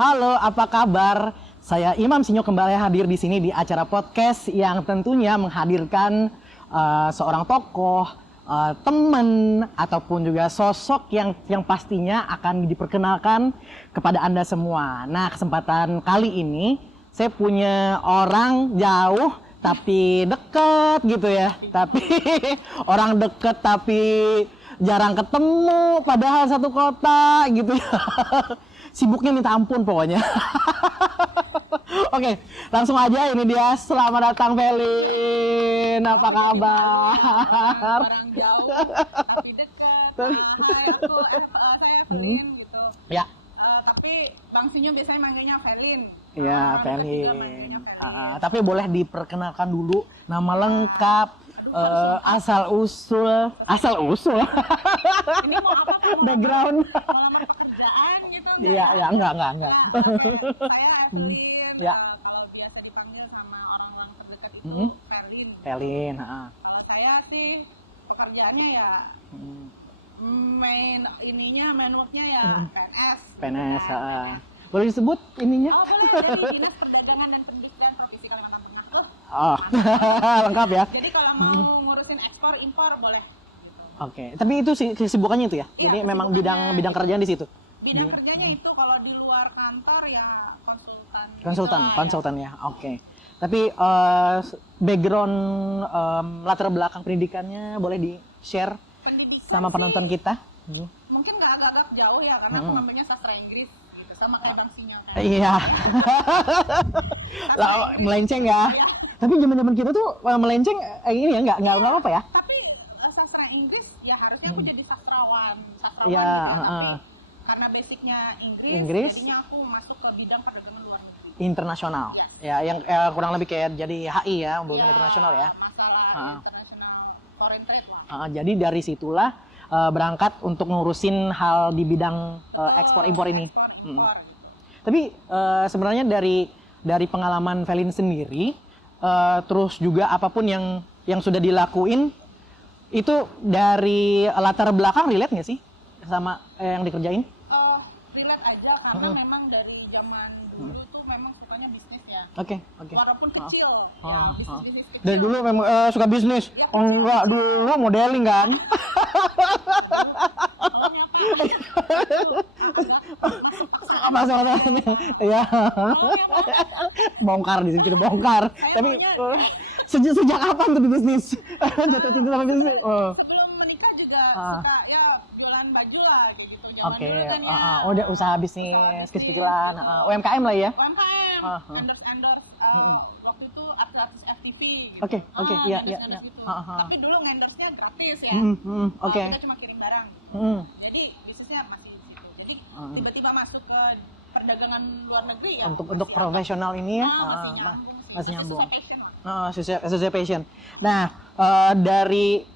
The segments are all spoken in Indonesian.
Halo, apa kabar? Saya Imam Sinyo kembali hadir di sini di acara podcast yang tentunya menghadirkan seorang tokoh, teman ataupun juga sosok yang pastinya akan diperkenalkan kepada Anda semua. Nah, kesempatan kali ini saya punya orang jauh tapi deket gitu ya. Tapi orang deket tapi jarang ketemu padahal satu kota gitu ya. Sibuknya minta ampun pokoknya. Oke, langsung aja ini dia. Selamat datang Velin. Apa kabar? Orang jauh tapi dekat. Saya Velin gitu. Ya. Tapi Bang Sinyo biasanya manggilnya Velin. Iya, Velin. Tapi boleh diperkenalkan dulu nama lengkap, asal usul. Ini mau apa? Background. Pengalaman pekerjaan gitu? Iya, ya enggak. Saya Evelyn. Ya. Kalau biasa dipanggil sama orang-orang terdekat itu Velin. Velin. Kalau saya sih pekerjaannya ya main worknya ya PNS. PNS. Boleh disebut ininya? Oh boleh, dari Dinas Perdagangan dan Perindustrian Provinsi Kalimantan Tengah. Oh, lengkap ya. Jadi kalau mau ngurusin ekspor impor boleh. Gitu. Oke, tapi itu kesibukannya itu ya? Iya, Jadi memang bidang kerjaan di situ? Bidang kerjanya itu kalau di luar kantor ya konsultan. Konsultan ya. Oke. Tapi background latar belakang pendidikannya boleh di-share sama penonton kita? Mungkin nggak agak-agak jauh ya karena aku ngambilnya sastra Inggris gitu sama kayak Bang Sinyo kan. Iya. Lah melenceng ya. Iya. Tapi zaman-zaman kita tuh melenceng ini ya nggak apa-apa ya? Tapi sastra Inggris ya harusnya aku jadi sastrawan Iya, gitu ya, tapi karena basicnya Inggris, jadinya aku masuk ke bidang perdagangan luar negeri. Internasional. Yes. Ya, yang kurang lebih kayak jadi HI ya, hubungan internasional ya. Masalah internasional foreign trade lah. Jadi dari situlah berangkat untuk ngurusin hal di bidang ekspor impor ini. Ekspor, gitu. Tapi sebenarnya dari pengalaman Velin sendiri, terus juga apapun yang sudah dilakuin itu dari latar belakang relate nggak sih sama yang dikerjain? Relate aja karena memang dari zaman dulu tuh memang sukanya bisnis ya. Oke. Walaupun kecil. Ya, bisnis kecil. Dari dulu memang suka bisnis. Ya, Oh enggak, dulu modeling kan? Awalnya apa? Masuk ya. Bongkar di sini kita bongkar. Tapi sejak kapan tuh di bisnis? Jatuh cinta sama bisnis? Sebelum menikah juga suka ya jualan baju lah kayak gitu. Zaman Oke. dulu kan ya. Udah usaha bisnis kecil-kecilan. UMKM lah ya. UMKM, endorse waktu itu artis FTV gitu. Oke, iya. Gitu. Tapi dulu endorse-nya gratis ya. Oke. Kita cuma kirim barang. Jadi bisnisnya masih di situ. Jadi tiba-tiba masuk ke perdagangan luar negeri ya. Untuk profesional ini ya. Masih nyambung. Sesuai passion. Nah, dari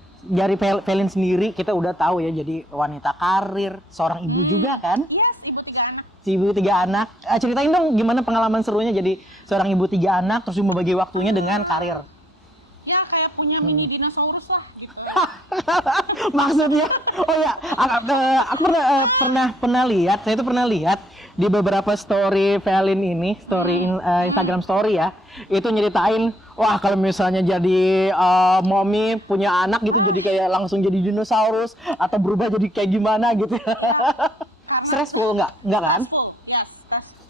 Velin sendiri kita udah tahu ya, jadi wanita karir, seorang ibu juga kan? Yes, ibu 3 anak. Ibu 3 anak. Ceritain dong gimana pengalaman serunya jadi seorang ibu 3 anak terus membagi waktunya dengan karir. Ya kayak punya mini dinosaurus lah gitu. Maksudnya, oh ya, aku pernah lihat, saya itu pernah lihat di beberapa story Velin ini, Instagram story ya, itu nyeritain, wah kalau misalnya jadi mommy punya anak gitu, jadi kayak langsung jadi dinosaurus atau berubah jadi kayak gimana gitu. Stressful nggak kan? Stressful, yes,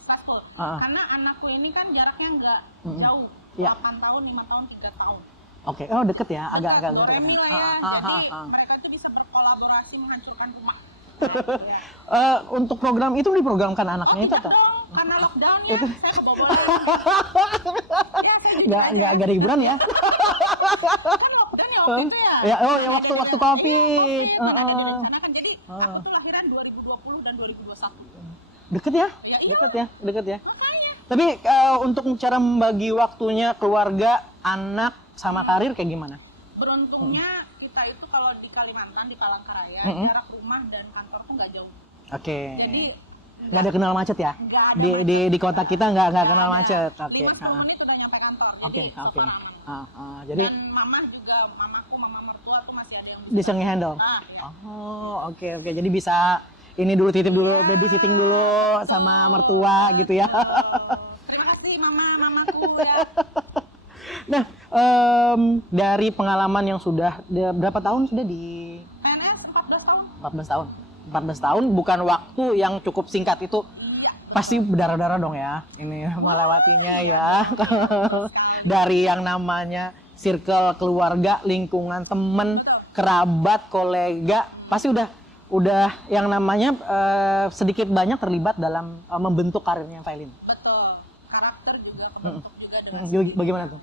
stressful. Karena anakku ini kan jaraknya nggak jauh, 8 tahun, 5 tahun, 3 tahun. Oke, oh deket ya, agak Doremi lah ya, jadi mereka tuh bisa berkolaborasi menghancurkan rumah. Untuk program itu diprogramkan anaknya itu atau? Dong, karena lockdown ya, itu. saya kebobolan. Nggak ada hiburan ya? Kan lockdown ya waktu itu ya. Ya waktu COVID. Ada direncanakan, jadi aku tuh lahiran 2020 dan 2021. Deket ya? Deket ya. Makanya. Tapi untuk cara membagi waktunya keluarga, anak, sama karir kayak gimana? Beruntungnya kita itu kalau di Kalimantan, di Palangkaraya, jarak rumah dan kantor tuh nggak jauh. Oke. Jadi nggak ada kenal macet ya? Nggak ada di kota kita nggak kenal macet. Oke. 5-10 menit udah nyampe kantor. Oke. Jadi dan mamaku, mama mertua tuh masih ada yang bisa ngehandle. Ya. Oh, oke. Jadi bisa ini dulu, titip dulu, babysitting dulu sama mertua gitu ya. Terima kasih mamaku ya. Nah, dari pengalaman yang sudah berapa tahun sudah di PNS 14 tahun. 14 tahun. 14 tahun bukan waktu yang cukup singkat itu. Pasti berdarah-darah dong ya, ini melewatinya ya. Dari yang namanya circle keluarga, lingkungan temen, kerabat, kolega, pasti udah yang namanya sedikit banyak terlibat dalam membentuk karirnya Vailin. Betul. Karakter juga kebentuk juga dengan. Bagaimana tuh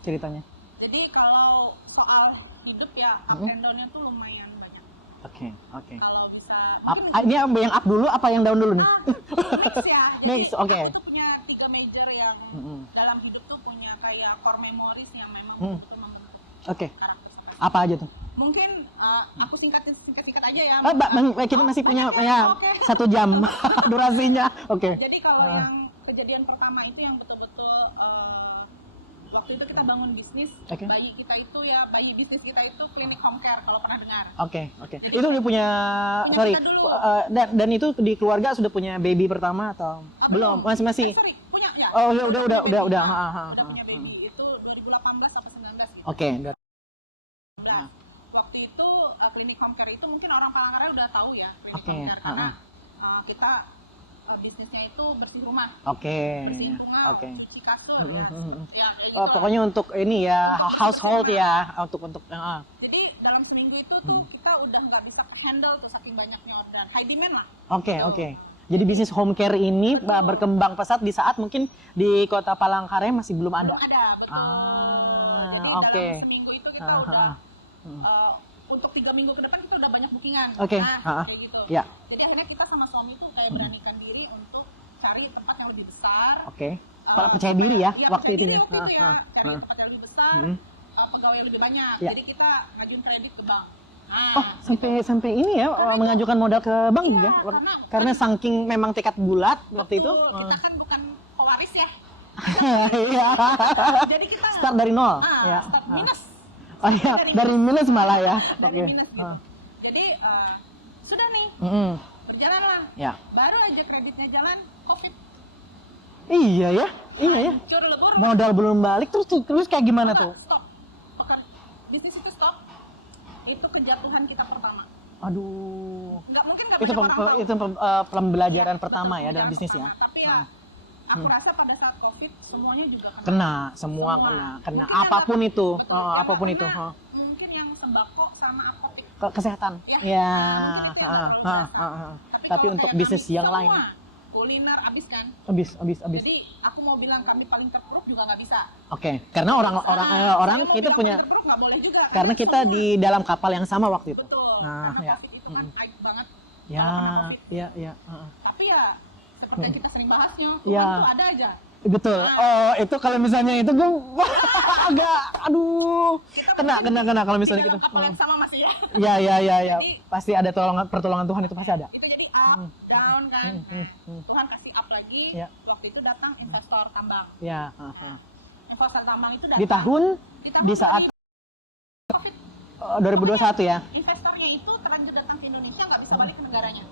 ceritanya? Jadi kalau soal hidup ya up and down-nya tuh lumayan banyak. Oke. Kalau bisa Ini yang up dulu apa yang down dulu nih? mix ya. Jadi Mix, oke. aku tuh punya 3 major yang dalam hidup tuh punya kayak core memories yang memang betul membentuk Oke. karakter sama. Apa aja tuh? Mungkin aku singkat aja ya. Kita masih punya Oke. 1 jam durasinya. Oke. Jadi kalau yang kejadian pertama itu yang betul-betul waktu itu kita bangun bisnis, Oke. bayi bisnis kita itu klinik home care kalau pernah dengar. Oke. Itu udah punya sorry. kita dulu. Dan itu di keluarga sudah punya baby pertama atau belum? Masih. Sorry, punya ya. Oh, ya udah. Udah punya baby. Itu 2018 sampai 19 gitu. Oke. Nah, waktu itu klinik home care itu mungkin orang Palangkaraya udah tahu ya klinik Oke, home care karena kita bisnisnya itu bersih rumah. Bersihin rumah, cuci kasur ya. Ya kayak gitu. Pokoknya untuk ini ya household ya, untuk Jadi dalam seminggu itu tuh kita udah nggak bisa handle tuh saking banyaknya orderan. High demand lah. Oke. Jadi bisnis home care ini berkembang pesat di saat mungkin di Kota Palangkaraya masih belum ada. Belum ada, betul. Jadi dalam seminggu itu kita udah untuk 3 minggu ke depan kita udah banyak bookingan. Kayak gitu. Ya. Jadi akhirnya kita sama suami tuh kayak beranikan diri untuk cari tempat yang lebih besar. Percaya diri ya waktu itu ya. Cari tempat yang lebih besar, pegawai yang lebih banyak. Ya. Jadi kita ngajuin kredit ke bank. Sampai ini ya mengajukan modal ke bank juga. Karena saking memang tekad bulat waktu itu. Kita kan bukan pewaris ya. Iya. Jadi kita Start dari nol. Start minus. Oh iya, dari minus malah ya. Dari minus gitu. Jadi sudah nih, berjalan lah. Ya. Baru aja kreditnya jalan, COVID. Iya ya. Hancur lebur. Modal belum balik terus kayak gimana tuh? Stop. Bisnis itu stop. Itu kejatuhan kita pertama. Aduh. Mungkin nggak Itu banyak orang tahu. itu pembelajaran pertama ya Pembelajaran dalam bisnis pertama. ya. Tapi ya, aku rasa pada saat COVID semuanya juga kena. Semua kena. Mungkin Apapun yang itu, betul, apapun karena itu. Mungkin yang sembako sama apotek. Kesehatan. Ya. Ya. Mungkin itu yang terlalu berasa. Tapi kalau untuk kayak bisnis kami, yang lain. semua kuliner abis kan. Abis. Jadi aku mau bilang kami paling terpuruk juga nggak bisa. Oke, karena orang Saya mau kita bilang punya paling terpuruk nggak boleh juga. karena kita semua- di dalam kapal yang sama waktu itu. betul. Nah, Karena ya. COVID itu kan naik banget. Ya, kalau kena COVID. ya. Tapi ya seperti yang kita sering bahasnya, Ya. Tuhan tuh ada aja. Betul. Oh, itu kalau misalnya itu gue agak aduh. Kena kalau misalnya Di gitu. dalam kapal yang sama masih ya. Ya. Jadi- Pasti ada pertolongan Tuhan itu pasti ada. Itu jadi up, down kan. Nah, Tuhan kasih up lagi. Ya. Waktu itu datang investor tambang. Ya. Investor tambang itu datang Di tahun di saat COVID. 2021 ya. Investornya itu terlanjur datang ke Indonesia nggak bisa balik ke negaranya.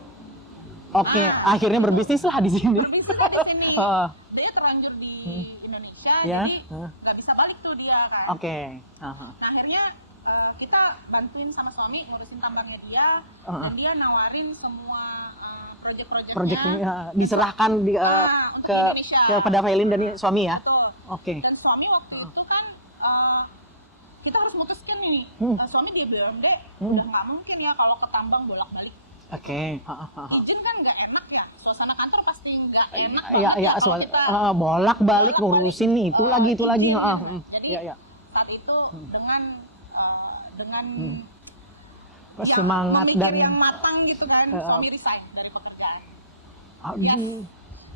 Oke, akhirnya berbisnis lah di sini. Berbisnis lah di sini. Heeh. Dia terlanjur di Indonesia, Ya. jadi nggak bisa balik tuh dia kan. Oke. Nah akhirnya kita bantuin sama suami ngurusin tambangnya dia, dan dia nawarin semua proyek-proyeknya. Proyeknya diserahkan untuk ke Indonesia. kepada Vailin dan suami ya. Betul. Oke. Dan suami waktu itu kan kita harus mutuskan nih, suami di BUMD udah nggak mungkin ya kalau ke tambang bolak-balik. Oke. Izin kan nggak enak ya, suasana kantor pasti nggak enak Iya, banget ya soal kalau kita bolak-balik ngurusin itu lagi. izin. Jadi Iya. saat itu dengan Semangat memikir dan yang matang gitu kan, suami resign dari pekerjaan. aduh,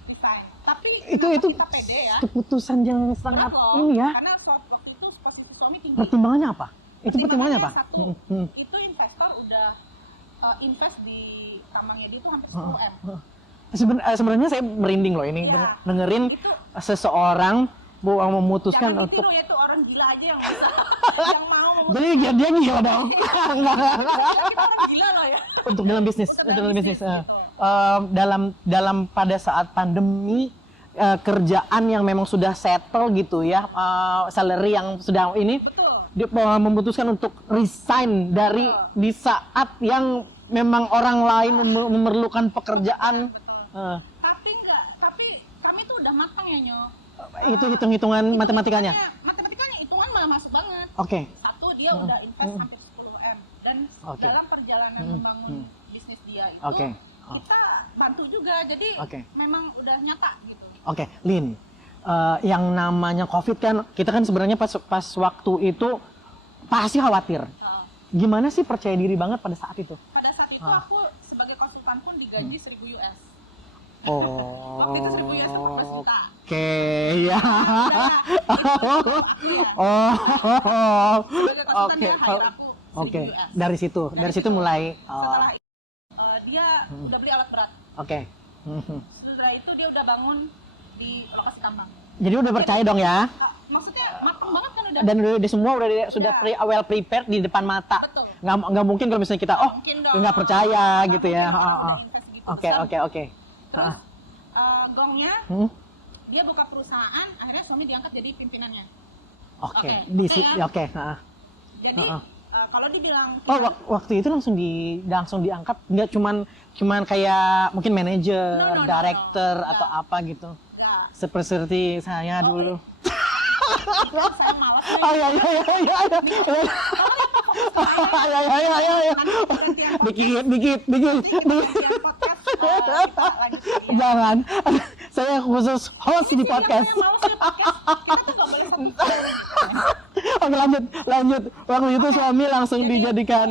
Resign. Tapi itu kenapa kita pede ya? keputusan yang sangat Berat loh, ini ya. karena waktu itu posisi suami tinggi. Pertimbangannya apa? Itu pertimbangannya apa? Satu, itu investor udah invest di tambangnya dia tuh hampir 10 M. Sebenarnya saya merinding loh ini Iya. dengerin Itu seseorang memutuskan jangan untuk ditiru ya, itu orang gila aja yang bisa. yang mau. Jadi dia gila dong. Enggak. Kita orang gila loh ya. Untuk dalam bisnis, Untuk untuk dalam dalam bisnis. bisnis, gitu. Dalam pada saat pandemi kerjaan yang memang sudah settle gitu ya, salary yang sudah ini, Betul. dia memutuskan untuk resign dari di saat yang memang orang lain memerlukan pekerjaan. Betul. Tapi kami tuh udah matang ya, Nyo. Itu hitung-hitungan matematikanya. Matematikanya hitungan malah masuk banget. Oke. Satu, dia udah invest hampir 10M. Dan Oke. dalam perjalanan membangun bisnis dia itu, Oke. kita bantu juga. Jadi Oke. memang udah nyata gitu. Oke, Lin. Yang namanya COVID kan, kita kan sebenarnya pas waktu itu pasti khawatir. Gimana sih percaya diri banget pada saat itu? Pada saat itu aku sebagai konsultan pun digaji 1.000 US. Oh. Waktu itu 1.000 US 14 juta. Oke, ya. Oh. Sebagai konsultan Oke, dia hire aku 1.000 oke. US. Dari situ mulai. Setelah itu, dia udah beli alat berat. Oke. Setelah itu dia udah bangun di lokasi tambang. Jadi udah percaya dong ya? Maksudnya matang banget kan udah. Dan udah semua sudah well prepared di depan mata. Betul. Nggak mungkin kalau misalnya kita Mungkin dong. nggak percaya Nggak gitu ya. mungkin kita udah invest gitu Oke. besar. Terus gongnya dia buka perusahaan, akhirnya suami diangkat jadi pimpinannya. Oke. Oke, Di oke situ. ya. Oke. Jadi kalau dibilang Oh, waktu itu langsung diangkat, nggak cuman kayak mungkin manajer, No. director No. atau apa gitu. enggak, Seperti saya dulu. saya malas nih. Oh iya. Ayo. Dikit. Biar podcast kita lanjut lagi ya. Jangan. Saya khusus host di podcast. Siapa yang malas ya podcast? Kita tuh nggak boleh satu tahun. Oke, lanjut. Waktu itu suami langsung dijadikan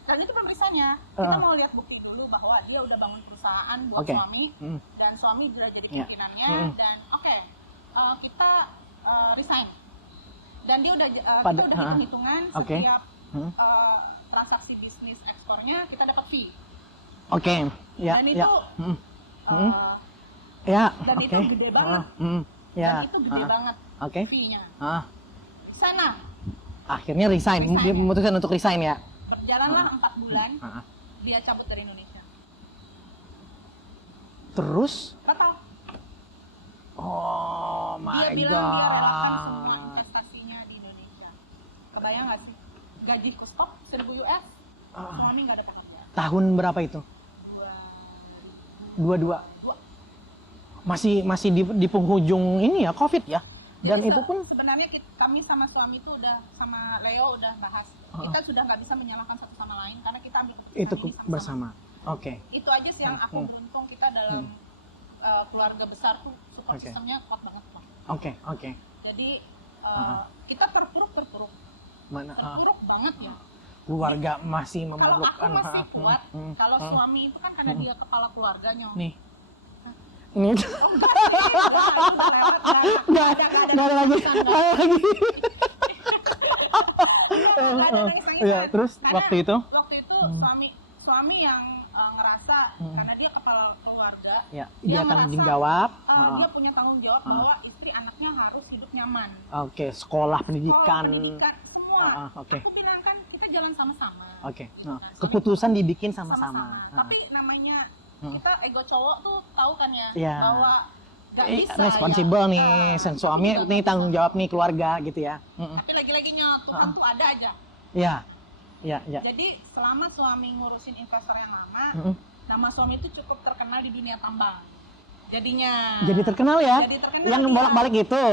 Dan itu pemeriksaannya. Kita mau lihat bukti dulu bahwa dia udah bangun perusahaan buat Oke. suami dan suami sudah jadi Ya. pimpinannya dan kita resign. Dan dia udah Pada- kita udah hitung-hitungan Oke. setiap transaksi bisnis ekspornya kita dapat fee. Oke. Ya. Dan Ya. itu Ya. dan itu Oke. gede banget. Ya. Dan itu gede banget Oke. fee-nya. Ah. Sana Akhirnya resign. Resign. Dia memutuskan untuk resign ya. berjalanlah 4 bulan, dia cabut dari Indonesia. Terus? Batal. Oh my Dia bilang dia relakan semua god. investasinya di Indonesia. Kebayang nggak sih? Gajiku stop 1.000 US, suami nggak ada pekerjaan. Tahun berapa itu? 22. Masih di penghujung ini ya, COVID ya. Dan Jadi itu pun sebenarnya kami sama suami itu udah sama Leo udah bahas. Kita sudah nggak bisa menyalahkan satu sama lain karena kita ambil keputusan itu ini sama-sama. bersama. Oke. Itu aja sih yang aku beruntung kita dalam keluarga besar tuh support Oke. sistemnya kuat banget kok. Oke. Jadi kita terpuruk Mana banget ya. keluarga masih Kalau aku memerlukan masih kuat, kalau suami itu kan karena dia kepala keluarganya. nih. Ini Oh enggak sih, enggak, itu udah lewat, nggak ada lagi. Ya, terus waktu itu suami yang ngerasa karena dia kepala keluarga, ya, dia tanggung merasa, jawab. dia punya tanggung jawab bahwa istri anaknya harus hidup nyaman. Oke, sekolah, pendidikan. Semua. Oke. Aku bilang kan kita jalan sama-sama. Oke. Gitu kan. Jadi, Keputusan dibikin sama-sama. Tapi namanya kita ego cowok tuh tahu kan ya, Iya. bahwa gak bisa Responsibel ya. nih, suami nih tanggung jawab nih keluarga gitu ya. Tapi lagi-laginya Tuhan tuh ada aja. Ya. Jadi selama suami ngurusin investor yang lama, nama suami itu cukup terkenal di dunia tambang. Jadinya. Jadi terkenal ya? Jadi terkenal, yang iya. bolak-balik itu.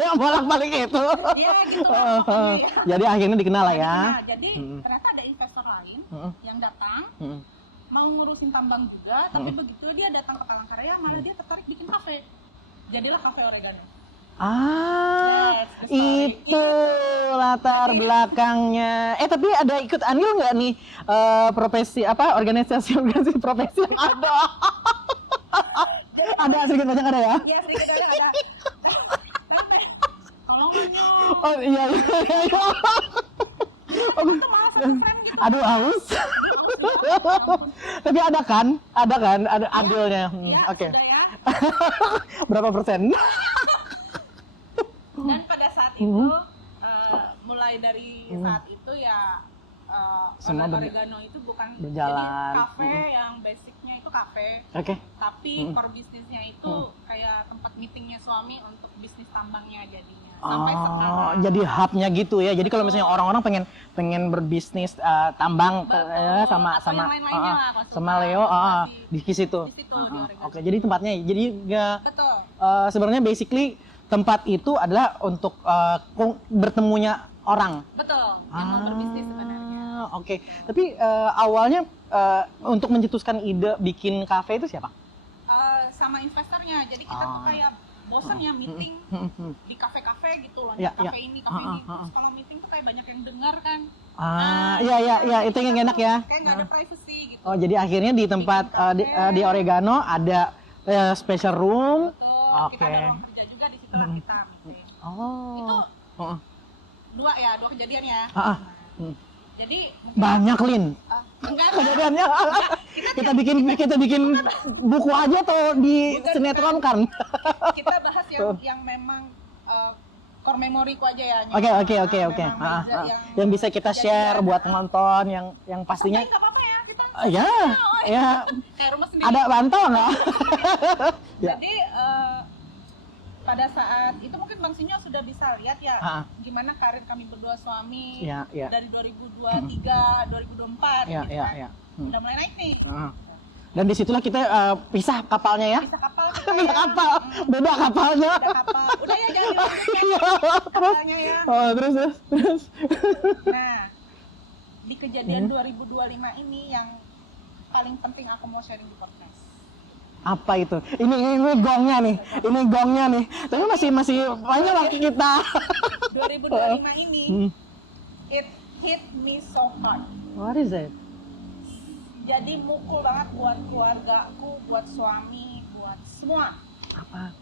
Yang bolak-balik itu. Iya gitu lah pokoknya ya. Jadi akhirnya dikenal lah ya. Jadi ternyata ada investor lain yang datang mau ngurusin tambang juga, tapi begitu dia datang ke Palangkaraya malah dia tertarik bikin kafe. Jadilah Cafe Oregano. Ah, That's the story. itu latar belakangnya. Tapi ada ikut andil nggak nih profesi apa organisasi profesi yang ada? Ada sedikit banyak ada ya? Iya sedikit ada. Tolong nyok. Oh iya. Aduh haus. Tapi ada kan ada andilnya. Ya, Oke. sudah ya. Berapa persen? Dan pada saat itu mulai mulai dari saat itu ya Semua oregano itu bukan berjalan. jadi kafe yang basicnya itu kafe, Oke. tapi core bisnisnya itu kayak tempat meetingnya suami untuk bisnis tambangnya jadinya Oh, sampai sekarang. jadi hubnya gitu ya. Jadi kalau misalnya orang-orang pengen berbisnis tambang Betul. sama Atau yang lain-lainnya lah, konsultan, sama Leo di situ. di Oregano. Oke, jadi tempatnya jadi nggak Betul. sebenarnya basically tempat itu adalah untuk bertemunya orang. Betul, yang mau berbisnis sebenarnya. Oke. Tapi awalnya untuk mencetuskan ide bikin kafe itu siapa? Sama investornya. Jadi kita tuh kayak bosan ya meeting di kafe-kafe gitu loh. Ya, Kafe ini, kafe ini. Terus kalau meeting tuh kayak banyak yang dengar kan. Iya, itu yang enak ya. Kayak nggak ada privacy gitu. Oh, jadi akhirnya di tempat di Oregano ada special room. Betul. Kita ada ruang kerja juga di situlah kita meeting. Itu dua kejadian ya. Jadi banyak Lin. enggak. Kejadiannya. Kita bikin buku aja tuh di sinetron kan. Kita bahas yang memang core memoriku aja ya. Oke. Yang bisa kita share buat penonton yang pastinya. Enggak apa-apa ya kita. Ya. Kayak rumah sendiri. Ada bantal nggak? Jadi pada saat itu mungkin Bang Sinyo sudah bisa lihat ya gimana karir kami berdua suami dari 2023, 2024 ya. Udah mulai naik nih. Dan disitulah kita pisah kapalnya ya. Pisah kapal. Beda kapal. Beda kapalnya. Udah ya jangan dilanjutkan kapalnya ya. Terus. Nah, di kejadian 2025 ini yang paling penting aku mau sharing di podcast. Apa itu? Ini gongnya nih. Tapi masih banyak waktu kita. 2025 ini it hit me so hard. What is it? Jadi mukul banget buat keluargaku, buat suami, buat semua. Apa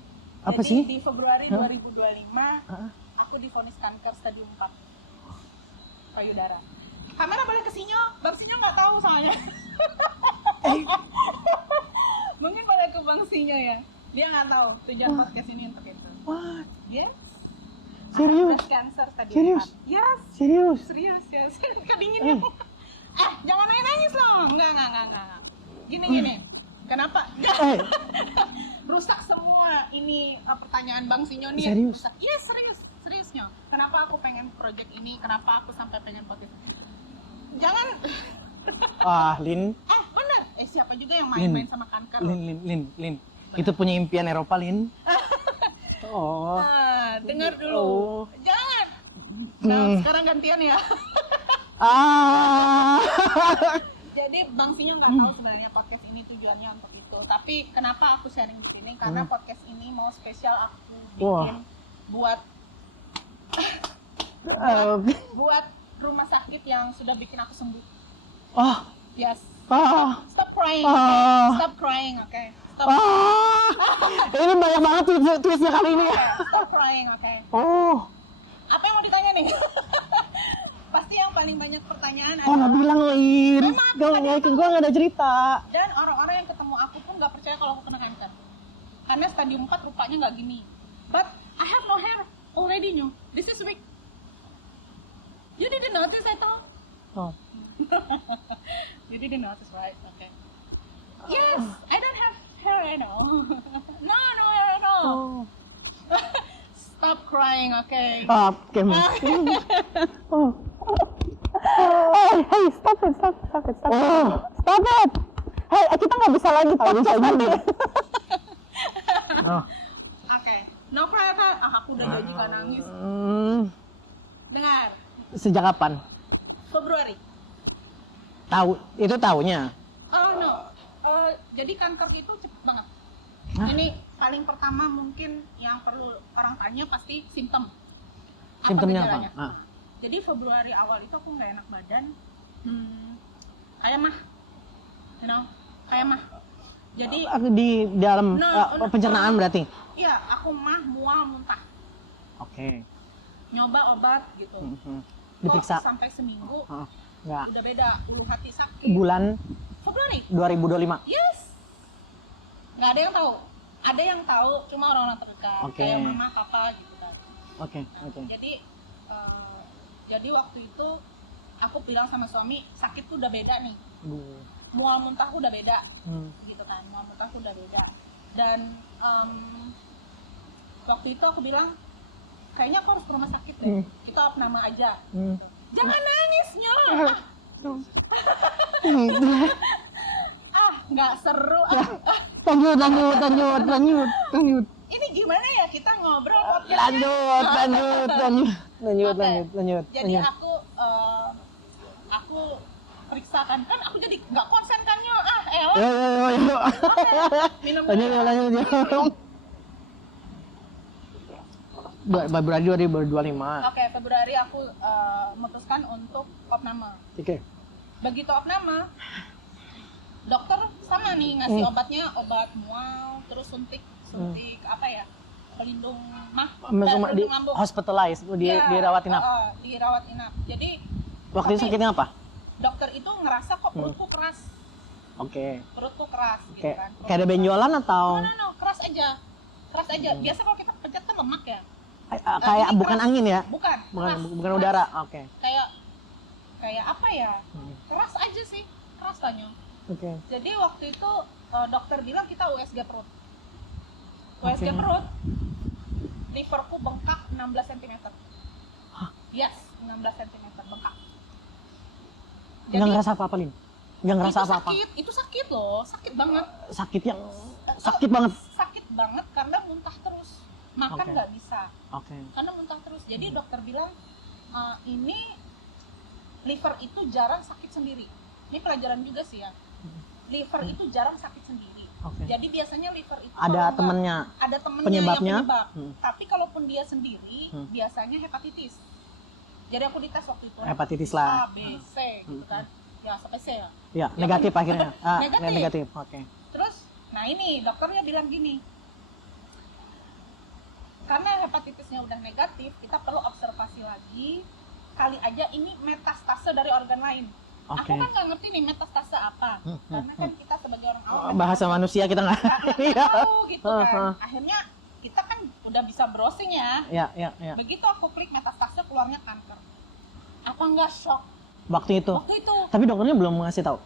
Jadi sih? di Februari 2025 aku divonis kanker stadium 4 payudara. Kamera boleh ke Sinyo, Bang Sinyo nggak tahu soalnya. Mungkin boleh ke Bang Sinyo ya. Dia nggak taw tujuan podcast ini untuk itu. What? Yes. Serius? Breast cancer stadium 4. Yes. Serius? Yes. Kedinginan. Jangan nangis loh. Enggak. Gini. Kenapa? Rusak semua ini pertanyaan Bang Sinyo nih. Serius? Rusak. Yes, seriusnya. Kenapa aku pengen project ini? Kenapa aku sampai pengen podcast? Jangan. Lin. Bener. Siapa juga yang main-main sama kanker? Lin. Itu punya impian Eropa, Lin. Dengar dulu. Jangan. Nah, sekarang gantian ya. Jadi Bang Sinyo nggak tahu sebenarnya podcast ini tujuannya untuk itu. Tapi kenapa aku sharing di sini? Karena podcast ini mau spesial aku bikin buat rumah sakit yang sudah bikin aku sembuh. Yes. Stop crying. Stop crying, oke? Stop. Ini banyak banget twistnya kali ini. Stop crying, oke? Apa yang mau ditanya nih? Pasti yang paling banyak pertanyaan nggak bilang, Lin. Gue nggak ada cerita. Dan orang-orang yang ketemu aku pun nggak percaya kalau aku kena kanker. Karena stadium 4 rupanya nggak gini. But I have no hair already new. This is weak. You didn't notice, I thought. You didn't notice, right? Okay. Yes, I don't have hair right now. No hair at all. Stop crying, okay? Oke. Hey, stop it. Stop it. Hey, kita nggak bisa lagi podcast nanti. Oke. No cry, okay? Aku udah juga nangis. Dengar. Sejak kapan? Februari. Itu tahunya. No. Jadi kanker itu cepet banget. Ini paling pertama mungkin yang perlu orang tanya pasti simptom. Simptomnya gejalanya? apa? Jadi Februari awal itu aku nggak enak badan, kayak mah, kayak mah. Jadi Di dalam pencernaan berarti? Iya, aku mual, muntah. Oke. Nyoba obat gitu. Diperiksa? Kok sampai seminggu, Nggak. udah beda, ulu hati sakit. Bulan Februari? 2025? Yes. Nggak ada yang tahu. Ada yang tahu, cuma orang-orang terdekat. Oke. Kayak mama, papa gitu kan. Oke. Jadi Jadi waktu itu aku bilang sama suami, sakit tuh udah beda nih. Aduh. Mual muntah udah beda. Hmm. Gitu kan, mual muntah udah beda. Dan waktu itu aku bilang, kayaknya aku harus ke rumah sakit deh. Kita opname aja. Gitu. Jangan nangis, Nyo. Nggak seru. Lanjut. Ini gimana ya kita ngobrol Lanjut. Jadi aku periksakan kan aku jadi nggak konsen kan Nyo. Minum Lanjut. Februari 2025. Oke, Februari aku memutuskan untuk opname. Oke. Begitu opname, dokter sama nih ngasih obatnya, obat mual, terus suntik apa ya, pelindung pelindung lambung. Hospitalized, dirawat inap. Dirawat inap. Jadi Waktu itu sakitnya apa? dokter itu ngerasa kok perutku keras. Oke. Perutku keras gitu kan. Kayak ada benjolan atau? No, keras aja. Biasa kalau kita pencet kan lemak ya. Kayak ini bukan keras. angin ya? Bukan Bukan udara. Oke. Kayak apa ya? Keras aja sih, keras tanya. Oke. Jadi waktu itu dokter bilang kita USG perut. USG perut, liverku bengkak 16 cm. Yes, 16 cm bengkak. Nggak ngerasa apa-apa, Lin? Nggak ngerasa apa-apa? Itu sakit loh, sakit banget. Sakit banget? Sakit banget karena muntah terus. Makan nggak bisa. Oke. Karena muntah terus. Jadi dokter bilang, ini liver itu jarang sakit sendiri. Ini pelajaran juga sih ya. Liver itu jarang sakit sendiri. Jadi biasanya liver itu ada temennya penyebabnya. Yang penyebab. Tapi kalaupun dia sendiri, biasanya hepatitis. Jadi aku dites waktu itu. Hepatitis lah. A, B, C gitu kan. Ya sampai C ya. Ya, negatif akhirnya. Negatif. Oke. Terus, nah ini dokternya bilang gini. Karena hepatitisnya udah negatif, kita perlu observasi lagi. Kali aja ini metastase dari organ lain. Aku kan nggak ngerti nih metastase apa. Karena kan kita sebagai orang awam bahasa manusia kita nggak tahu gitu kan. Akhirnya kita kan udah bisa browsing ya. Ya. Begitu aku klik metastase, keluarnya kanker. Apa nggak shock? Waktu itu. Tapi dokternya belum ngasih tahu.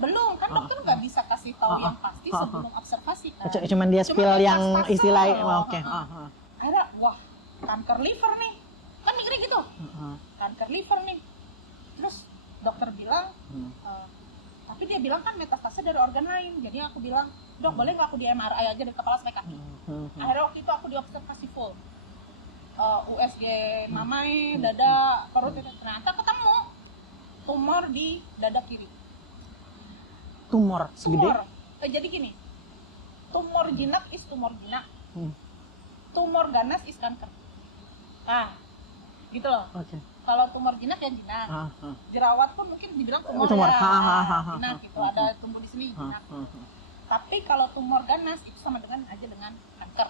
Belum, kan dokter nggak bisa kasih tahu yang pasti sebelum observasi kan. Cuman dia spill yang istilahnya. Oke. Akhirnya, wah, kanker liver nih. Kan mikirnya gitu. Kanker liver nih. Terus dokter bilang, tapi dia bilang kan metastase dari organ lain. Jadi aku bilang, dok boleh nggak aku di MRI aja dari kepala sampai kaki. Akhirnya waktu itu aku diobservasi full. USG mamai, dada, perut itu. Ternyata ketemu tumor di dada kiri. Tumor segede? Jadi gini, tumor jinak is tumor jinak. Tumor ganas is kanker. Gitu loh. Kalau tumor jinak ya jinak. Jerawat pun mungkin dibilang tumor. Jinak gitu, ada tumbuh di sini jinak. Tapi kalau tumor ganas itu sama dengan kanker.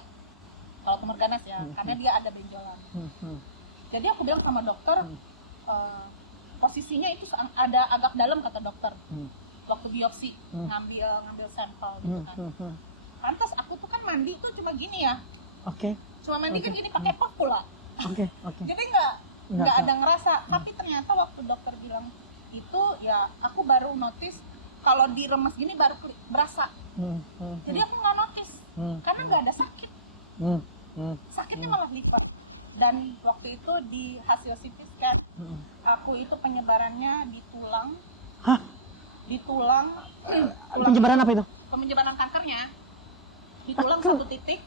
Kalau tumor ganas ya, karena dia ada benjolan. Jadi aku bilang sama dokter, posisinya itu ada agak dalam kata dokter. Waktu biopsi ngambil sampel gitu kan. Pantas aku tuh kan mandi tuh cuma gini ya. Cuma mandi kan gini pakai pot pula. Jadi nggak ada ngerasa. Tapi ternyata waktu dokter bilang itu ya aku baru notice kalau diremes gini baru berasa. Jadi aku nggak notice karena nggak ada sakit. Sakitnya malah liver. Dan waktu itu di hasil CT scan aku itu penyebarannya di tulang. Di tulang. Penyebaran apa itu? Penyebaran kankernya di tulang satu titik,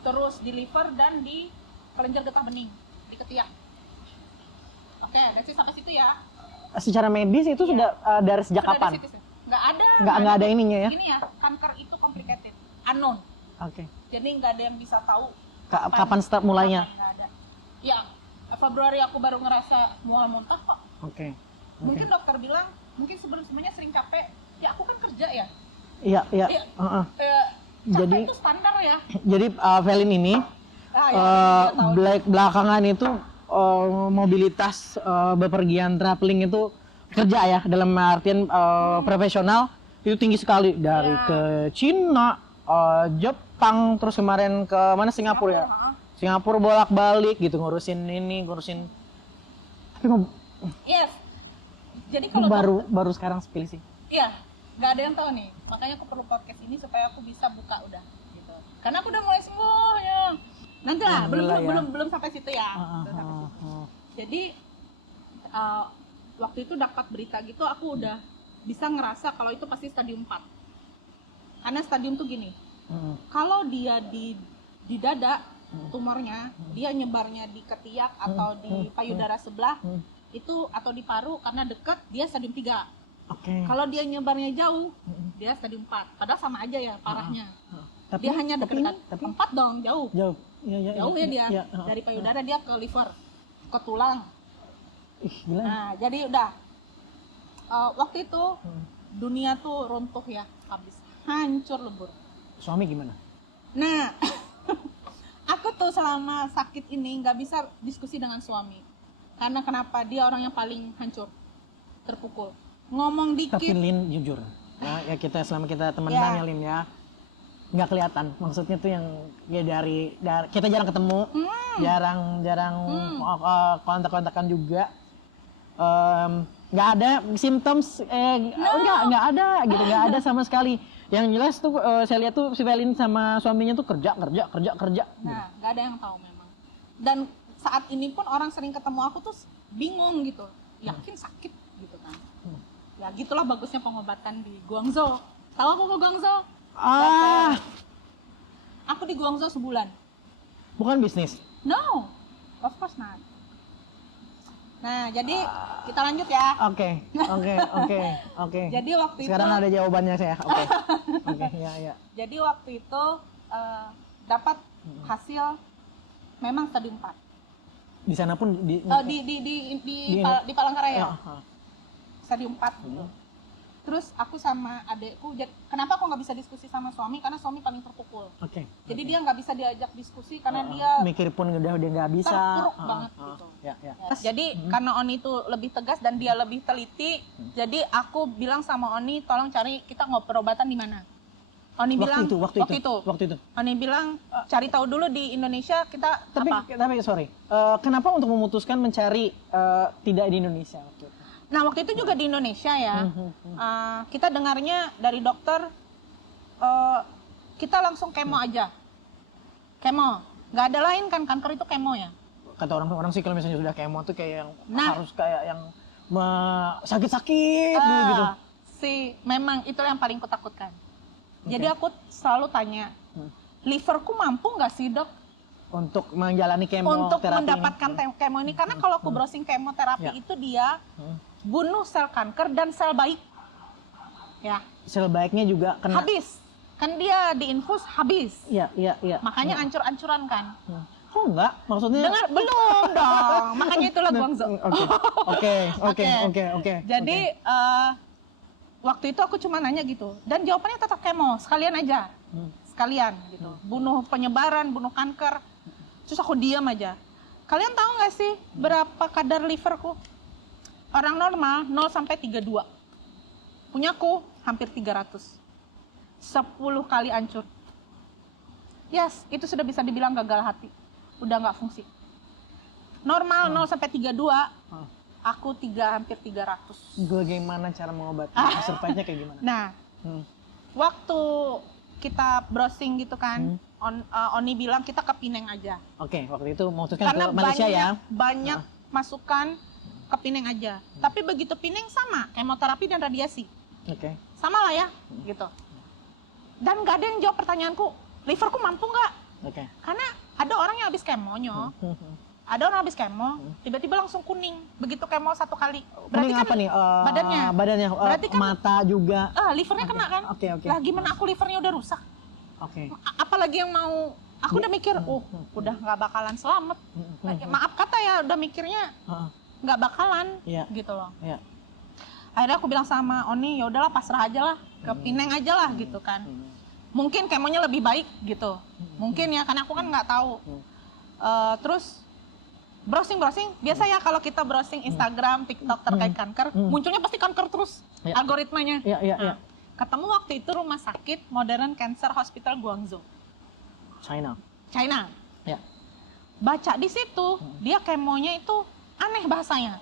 terus di liver dan di kelenjar getah bening, di ketiak. Oke, that's it, sampai situ ya. Secara medis itu sudah dari sejak kapan? Nggak ada ininya ya? Ini ya, kanker itu complicated, unknown. Jadi nggak ada yang bisa tahu kapan start mulainya. Nggak ada. Ya, Februari aku baru ngerasa mual muntah kok. Mungkin dokter bilang, mungkin sebelumnya sering capek. Ya aku kan kerja ya. Iya. Jadi itu standar ya. Jadi Velin ini belakangan itu mobilitas bepergian traveling itu kerja ya, dalam artian profesional itu tinggi sekali dari ke Cina, Jepang, terus kemarin ke mana, Singapura ya. Singapura bolak-balik gitu, ngurusin Tapi kok Yes. Jadi kalau baru sekarang pilih sih. iya, nggak ada yang tahu nih. Makanya aku perlu podcast ini supaya aku bisa buka udah gitu. Karena aku udah mulai sembuh ya. Nanti lah, Alhamdulillah ya. belum sampai situ ya. Belum sampai situ. Jadi waktu itu dapat berita gitu, aku udah bisa ngerasa kalau itu pasti stadium 4. Karena stadium tuh gini, kalau dia di dada tumornya, dia nyebarnya di ketiak atau di payudara sebelah, itu atau di paru karena deket, dia stadium 3. Oke. Kalau dia nyebarnya jauh, dia stadium 4. Padahal sama aja ya parahnya. Dia hanya dekat-dekat. 4 dong, jauh. Jauh. Iya, Jauh ya dia. iya. Dari payudara dia ke liver, ke tulang. Ih, gila. Nah, jadi udah. Waktu itu dunia tuh runtuh ya, habis. Hancur lebur. Suami gimana? Nah, aku tuh selama sakit ini nggak bisa diskusi dengan suami. Karena kenapa? Dia orang yang paling hancur, terpukul. Ngomong Tapi dikit. Lin jujur, ya kita selama kita temenan Ya. ya Lin ya, nggak kelihatan. Maksudnya tuh yang ya dari kita jarang ketemu, jarang kontak-kontakan juga. Nggak ada symptoms, nggak ada gitu, nggak ada sama sekali. Yang jelas tuh saya lihat tuh si Velin sama suaminya tuh kerja. Nah, nggak ada yang tahu memang. Dan saat ini pun orang sering ketemu aku tuh bingung gitu, yakin sakit gitu kan. Ya gitulah bagusnya pengobatan di Guangzhou. Tahu aku ke Guangzhou? Aku di Guangzhou sebulan. Bukan bisnis. No, of course not. Nah, jadi kita lanjut ya. Oke. Jadi waktu Sekarang itu, ada jawabannya saya. Oke, ya. jadi waktu itu dapat hasil memang stadium 4. Di sana pun Di Palangkaraya. Stadium 4 gitu. Terus aku sama adekku, kenapa aku nggak bisa diskusi sama suami? Karena suami paling terpukul. Oke. Jadi dia nggak bisa diajak diskusi karena dia mikir pun udah nggak bisa. terpuruk banget gitu. Ya. Jadi karena Oni itu lebih tegas dan dia lebih teliti, jadi aku bilang sama Oni, tolong cari kita perobatan di mana. Oni bilang Waktu itu. Oni bilang cari tahu dulu di Indonesia kita Tapi sorry, kenapa untuk memutuskan mencari tidak di Indonesia waktu itu? Nah waktu itu juga di Indonesia ya, kita dengarnya dari dokter, kita langsung kemo aja, kemo, nggak ada lain kan, kanker itu kemo ya. Kata orang sih kalau misalnya sudah kemo tuh kayak yang harus kayak yang sakit-sakit gitu. Memang itu yang paling kutakutkan. Jadi aku selalu tanya, liverku mampu nggak sih dok? Untuk menjalani kemoterapi Untuk mendapatkan kemo ini, karena kalau aku browsing kemoterapi itu dia bunuh sel kanker dan sel baik. Ya. Sel baiknya juga kena. Habis. Kan dia diinfus habis. Iya. Makanya ancur-ancuran kan. Kok enggak? Maksudnya Belum dong. Makanya itulah Guangzhou. Oke. Jadi waktu itu aku cuma nanya gitu, dan jawabannya tetap kemo, sekalian aja. Sekalian gitu. Bunuh penyebaran, bunuh kanker. Terus aku diam aja. Kalian tahu nggak sih berapa kadar liverku? Orang normal 0 sampai 32. Punyaku hampir 300. 10 kali hancur. Yes, itu sudah bisa dibilang gagal hati. Udah nggak fungsi. Normal 0 sampai 32, aku hampir 300. Bagaimana cara mengobati? Survive-nya kayak gimana? Nah, waktu kita browsing gitu kan, Oni bilang kita ke Pineng aja. Oke, waktu itu memutuskan Karena ke Malaysia ya. banyak masukan ke Pineng aja. Tapi begitu Pineng sama, kemoterapi dan radiasi. Oke. Sama lah ya, gitu. Dan nggak ada yang jawab pertanyaanku, liverku mampu nggak? Oke. Karena ada orang yang habis kemonya, ada orang habis kemo, tiba-tiba langsung kuning. Begitu kemo 1 kali. Berarti Kuning kan apa nih? Badannya. Berarti kan mata juga. livernya kena kan? Oke. Lah gimana aku livernya udah rusak? Oke. Apalagi yang mau, aku udah mikir, udah nggak bakalan selamat. Maaf kata ya, udah mikirnya nggak bakalan, gitu loh. Iya. Akhirnya aku bilang sama Oni, ya udahlah pasrah aja lah, ke Pineng aja lah gitu kan. Mungkin kemonya lebih baik gitu, mungkin ya, karena aku kan nggak tahu. Terus browsing, biasa ya kalau kita browsing Instagram, TikTok terkait kanker, munculnya pasti kanker terus, algoritmanya. Iya. Ketemu waktu itu rumah sakit Modern Cancer Hospital Guangzhou, China. China. Ya. Baca di situ, dia kemonya itu aneh bahasanya.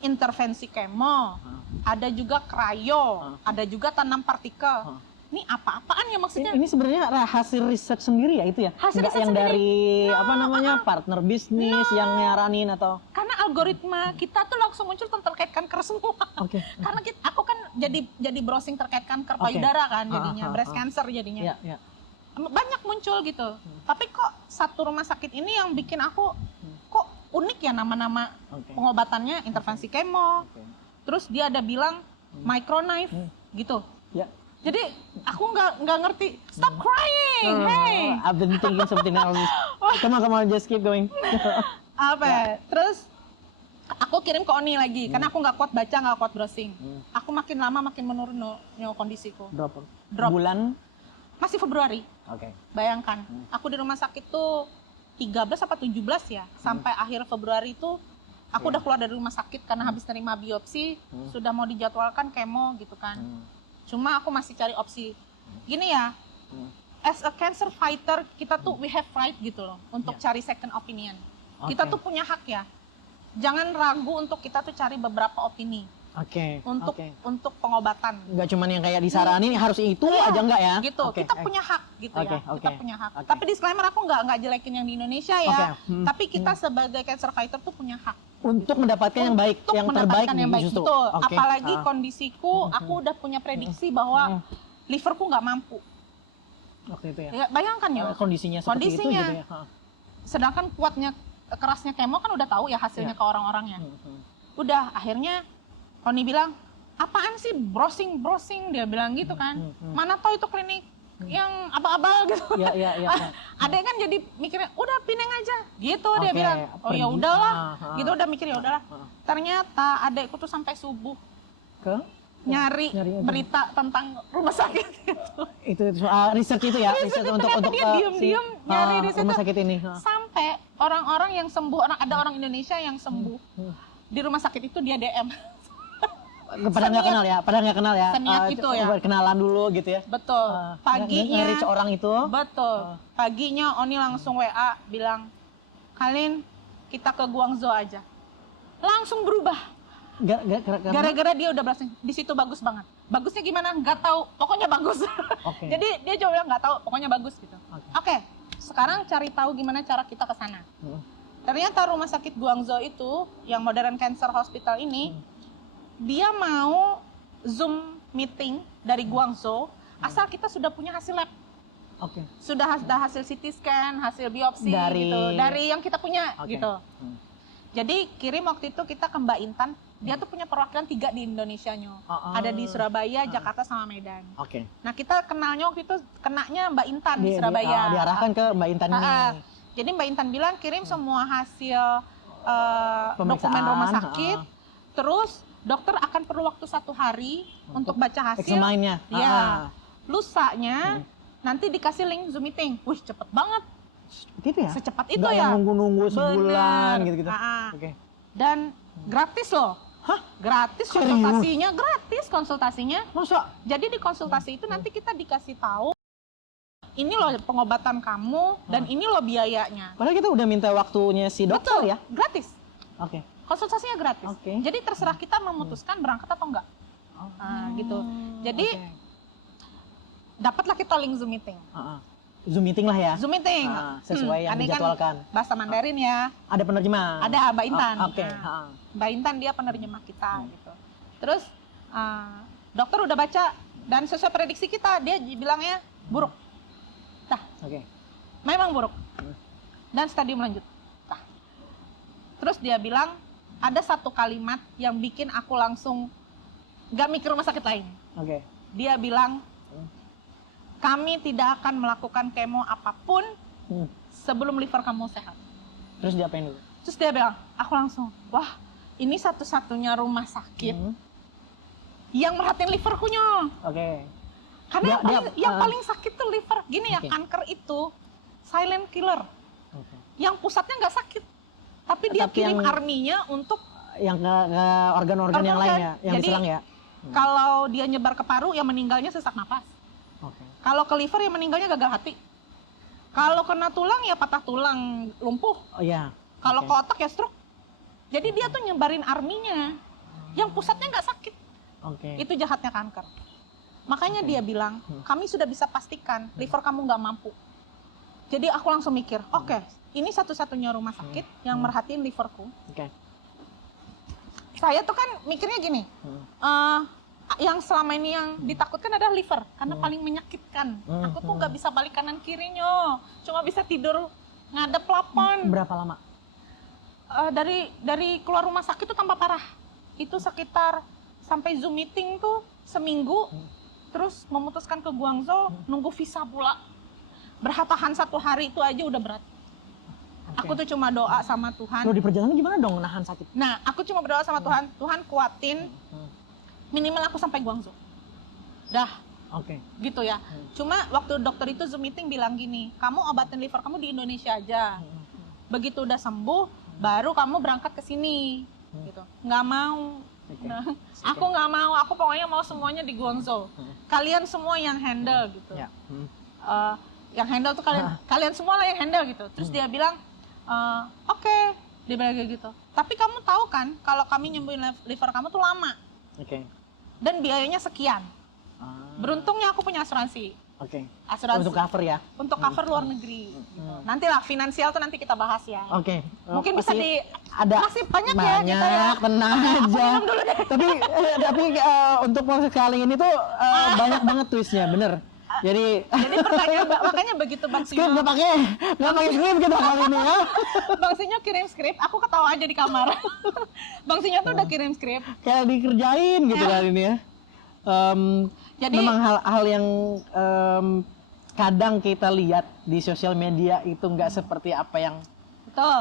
intervensi kemo, ada juga cryo, ada juga tanam partikel. Ini apa-apaan ya maksudnya? Ini sebenarnya hasil riset sendiri ya itu ya? Hasil Nggak riset yang sendiri. dari apa namanya partner bisnis yang nyaranin atau? Karena algoritma kita tuh langsung muncul terkait kanker semua. Oke. Karena aku kan jadi browsing terkait kanker Oke. payudara kan jadinya, breast cancer jadinya. Ya. Banyak muncul gitu. Tapi kok satu rumah sakit ini yang bikin aku kok unik ya nama-nama Oke. pengobatannya, intervensi kemo. Oke. Terus dia ada bilang microknife gitu. Ya. Jadi aku nggak ngerti. Stop crying, hey. I've been thinking something else. Come on, just keep going. Apa? Ya? Terus aku kirim ke Oni lagi, karena aku nggak kuat baca, nggak kuat browsing. Aku makin lama makin menurun kondisiku. Drop. Drop. Bulan? Masih Februari. Oke. Bayangkan, aku di rumah sakit tuh 13 apa 17 ya, sampai akhir Februari itu aku udah keluar dari rumah sakit karena habis terima biopsi, sudah mau dijadwalkan kemo gitu kan. Cuma aku masih cari opsi. Gini ya, as a cancer fighter, kita tuh we have right gitu loh untuk cari second opinion. Kita tuh punya hak ya. Jangan ragu untuk kita tuh cari beberapa opini. Oke. Untuk pengobatan. Nggak cuma yang kayak disaranin harus itu aja enggak ya? Gitu. Kita punya hak gitu ya. Kita punya hak. Oke. Tapi disclaimer aku nggak jelekin yang di Indonesia ya. Oke. Tapi kita sebagai cancer fighter tuh punya hak. Untuk mendapatkan yang baik, Untuk yang mendapatkan terbaik yang baik. justru. Betul. Oke. Apalagi kondisiku, aku udah punya prediksi bahwa liverku nggak mampu. Waktu itu ya. Ya, bayangkan ya. Kondisinya seperti itu gitu ya. Sedangkan kerasnya kemo kan udah tahu ya hasilnya ke orang-orangnya. Udah akhirnya Oni bilang, apaan sih browsing dia bilang gitu kan. Mana tahu itu klinik yang abal-abal gitu. Iya. Adek kan jadi mikirnya udah pineng aja gitu. Dia Oke, bilang, oh ya pergi. udahlah gitu, udah mikir ya udahlah. Ternyata adekku tuh sampai subuh Ke? nyari apa? berita tentang rumah sakit itu. Itu soal research itu ya, research untuk dia diem-diem nyari di situ. rumah sakit ini. Sampai orang-orang yang sembuh, ada orang Indonesia yang sembuh di rumah sakit itu dia DM. Pada nggak kenal ya, Seniat itu ya. Kenalan dulu gitu ya. Betul. Paginya Nge-reach orang itu. Betul. Paginya Oni langsung WA bilang, "Kalin, kita ke Guangzhou aja." Langsung berubah. Gara-gara dia udah berhasil. Di situ bagus banget. Bagusnya gimana? Nggak tahu. Pokoknya bagus. Oke. Jadi dia coba bilang nggak tahu. Pokoknya bagus gitu. Oke. Sekarang cari tahu gimana cara kita ke sana. Ternyata rumah sakit Guangzhou itu, yang Modern Cancer Hospital ini, dia mau Zoom meeting dari Guangzhou, asal kita sudah punya hasil lab. Oke. Sudah ada hasil CT scan, hasil biopsi gitu, dari yang kita punya gitu. Jadi kirim waktu itu kita ke Mbak Intan, dia tuh punya perwakilan 3 di Indonesia nyo. Ada di Surabaya, Jakarta sama Medan. Oke. Nah kita kenalnya waktu itu kenanya Mbak Intan di Surabaya. Diarahkan ke Mbak Intan ini. Jadi Mbak Intan bilang kirim semua hasil dokumen rumah sakit, terus dokter akan perlu waktu 1 hari untuk baca hasil. Examine-nya. Ya. Lusanya nanti dikasih link Zoom meeting. Wih, cepet banget. Itu ya? Secepat itu Nggak ya. yang nunggu-nunggu sebulan Bener. gitu-gitu. Oke. Dan gratis loh. Hah? Gratis Serius? konsultasinya, gratis konsultasinya. Masa? Jadi di konsultasi itu nanti kita dikasih tahu ini loh pengobatan kamu dan ini loh biayanya. Padahal kita udah minta waktunya si dokter Betul, ya? gratis. Oke. Konsultasinya gratis. Oke. Jadi terserah kita memutuskan berangkat atau enggak. Nah, gitu. Jadi dapatlah kita link Zoom meeting. Zoom meeting lah ya? Zoom meeting. Sesuai yang Ini dijadwalkan. Kan bahasa Mandarin ya. Ada penerjemah? Ada Mbak Intan. Oke. Nah, Mbak Intan dia penerjemah kita gitu. Terus dokter udah baca dan sesuai prediksi kita dia bilangnya buruk. Oke. Memang buruk. Dan stadium lanjut. Terus dia bilang ada satu kalimat yang bikin aku langsung gak mikir rumah sakit lain. Oke. Dia bilang, kami tidak akan melakukan kemo apapun sebelum liver kamu sehat. Terus diapain dulu? Terus dia bilang, aku langsung, wah ini satu-satunya rumah sakit yang merhatiin liverku nyo. Oke. Karena yang paling sakit tuh liver. Gini ya, kanker itu silent killer. Yang pusatnya nggak sakit. Tapi dia kirim arminya untuk yang ke organ-organ yang lain ya, yang diserang ya. Kalau dia nyebar ke paru, yang meninggalnya sesak napas. Kalau ke liver, yang meninggalnya gagal hati. Kalau kena tulang, ya patah tulang, lumpuh. Oh iya. Kalau ke otak, ya stroke. Jadi dia tuh nyebarin arminya yang pusatnya nggak sakit. Oke. Itu jahatnya kanker. Makanya dia bilang, kami sudah bisa pastikan liver kamu nggak mampu. Jadi aku langsung mikir, oke, ini satu-satunya rumah sakit yang merhatiin liverku. Oke. Saya tuh kan mikirnya gini, yang selama ini yang ditakutkan adalah liver, karena paling menyakitkan. Aku tuh nggak bisa balik kanan kirinya, cuma bisa tidur ngadep plafon. Berapa lama? Dari keluar rumah sakit tuh tambah parah. Itu sekitar sampai Zoom meeting tuh seminggu, terus memutuskan ke Guangzhou, nunggu visa pula. Bertahan 1 hari itu aja udah berat. Aku tuh cuma doa sama Tuhan. Lo di perjalanan gimana dong nahan sakit? Nah, aku cuma berdoa sama Tuhan, Tuhan kuatin minimal aku sampai Guangzhou. Dah, Oke. gitu ya. Cuma waktu dokter itu Zoom meeting bilang gini, kamu obatin liver kamu di Indonesia aja. Begitu udah sembuh, baru kamu berangkat ke sini. Gitu. Nggak mau. Nah, aku nggak mau, aku pokoknya mau semuanya di Guangzhou. Kalian semua yang handle gitu. Ya. Yang handle tuh kalian semua lah yang handle gitu. Terus dia bilang, oke, dia bilang kayak gitu. Tapi kamu tahu kan, kalau kami nyembuhin liver kamu tuh lama. Oke. Dan biayanya sekian. Beruntungnya aku punya asuransi. Oke. Asuransi Untuk cover ya? untuk cover luar negeri. Gitu. Nantilah finansial tuh nanti kita bahas ya. Oke. Mungkin bisa Pasti ada masih banyak ya kita ya. Tenang aja. Dulu deh. Tapi untuk proses kali ini tuh banyak banget twistnya, bener. Jadi Pertanyaan makanya begitu Bang skrip Sinyo. nggak pakai skrip kita kali ini ya. Bang Sinyo kirim skrip, aku ketawa aja di kamar. Bang Sinyo tuh udah kirim skrip. Kayak dikerjain gitu kali ini ya. Jadi Memang hal-hal yang kadang kita lihat di sosial media itu nggak seperti apa yang betul.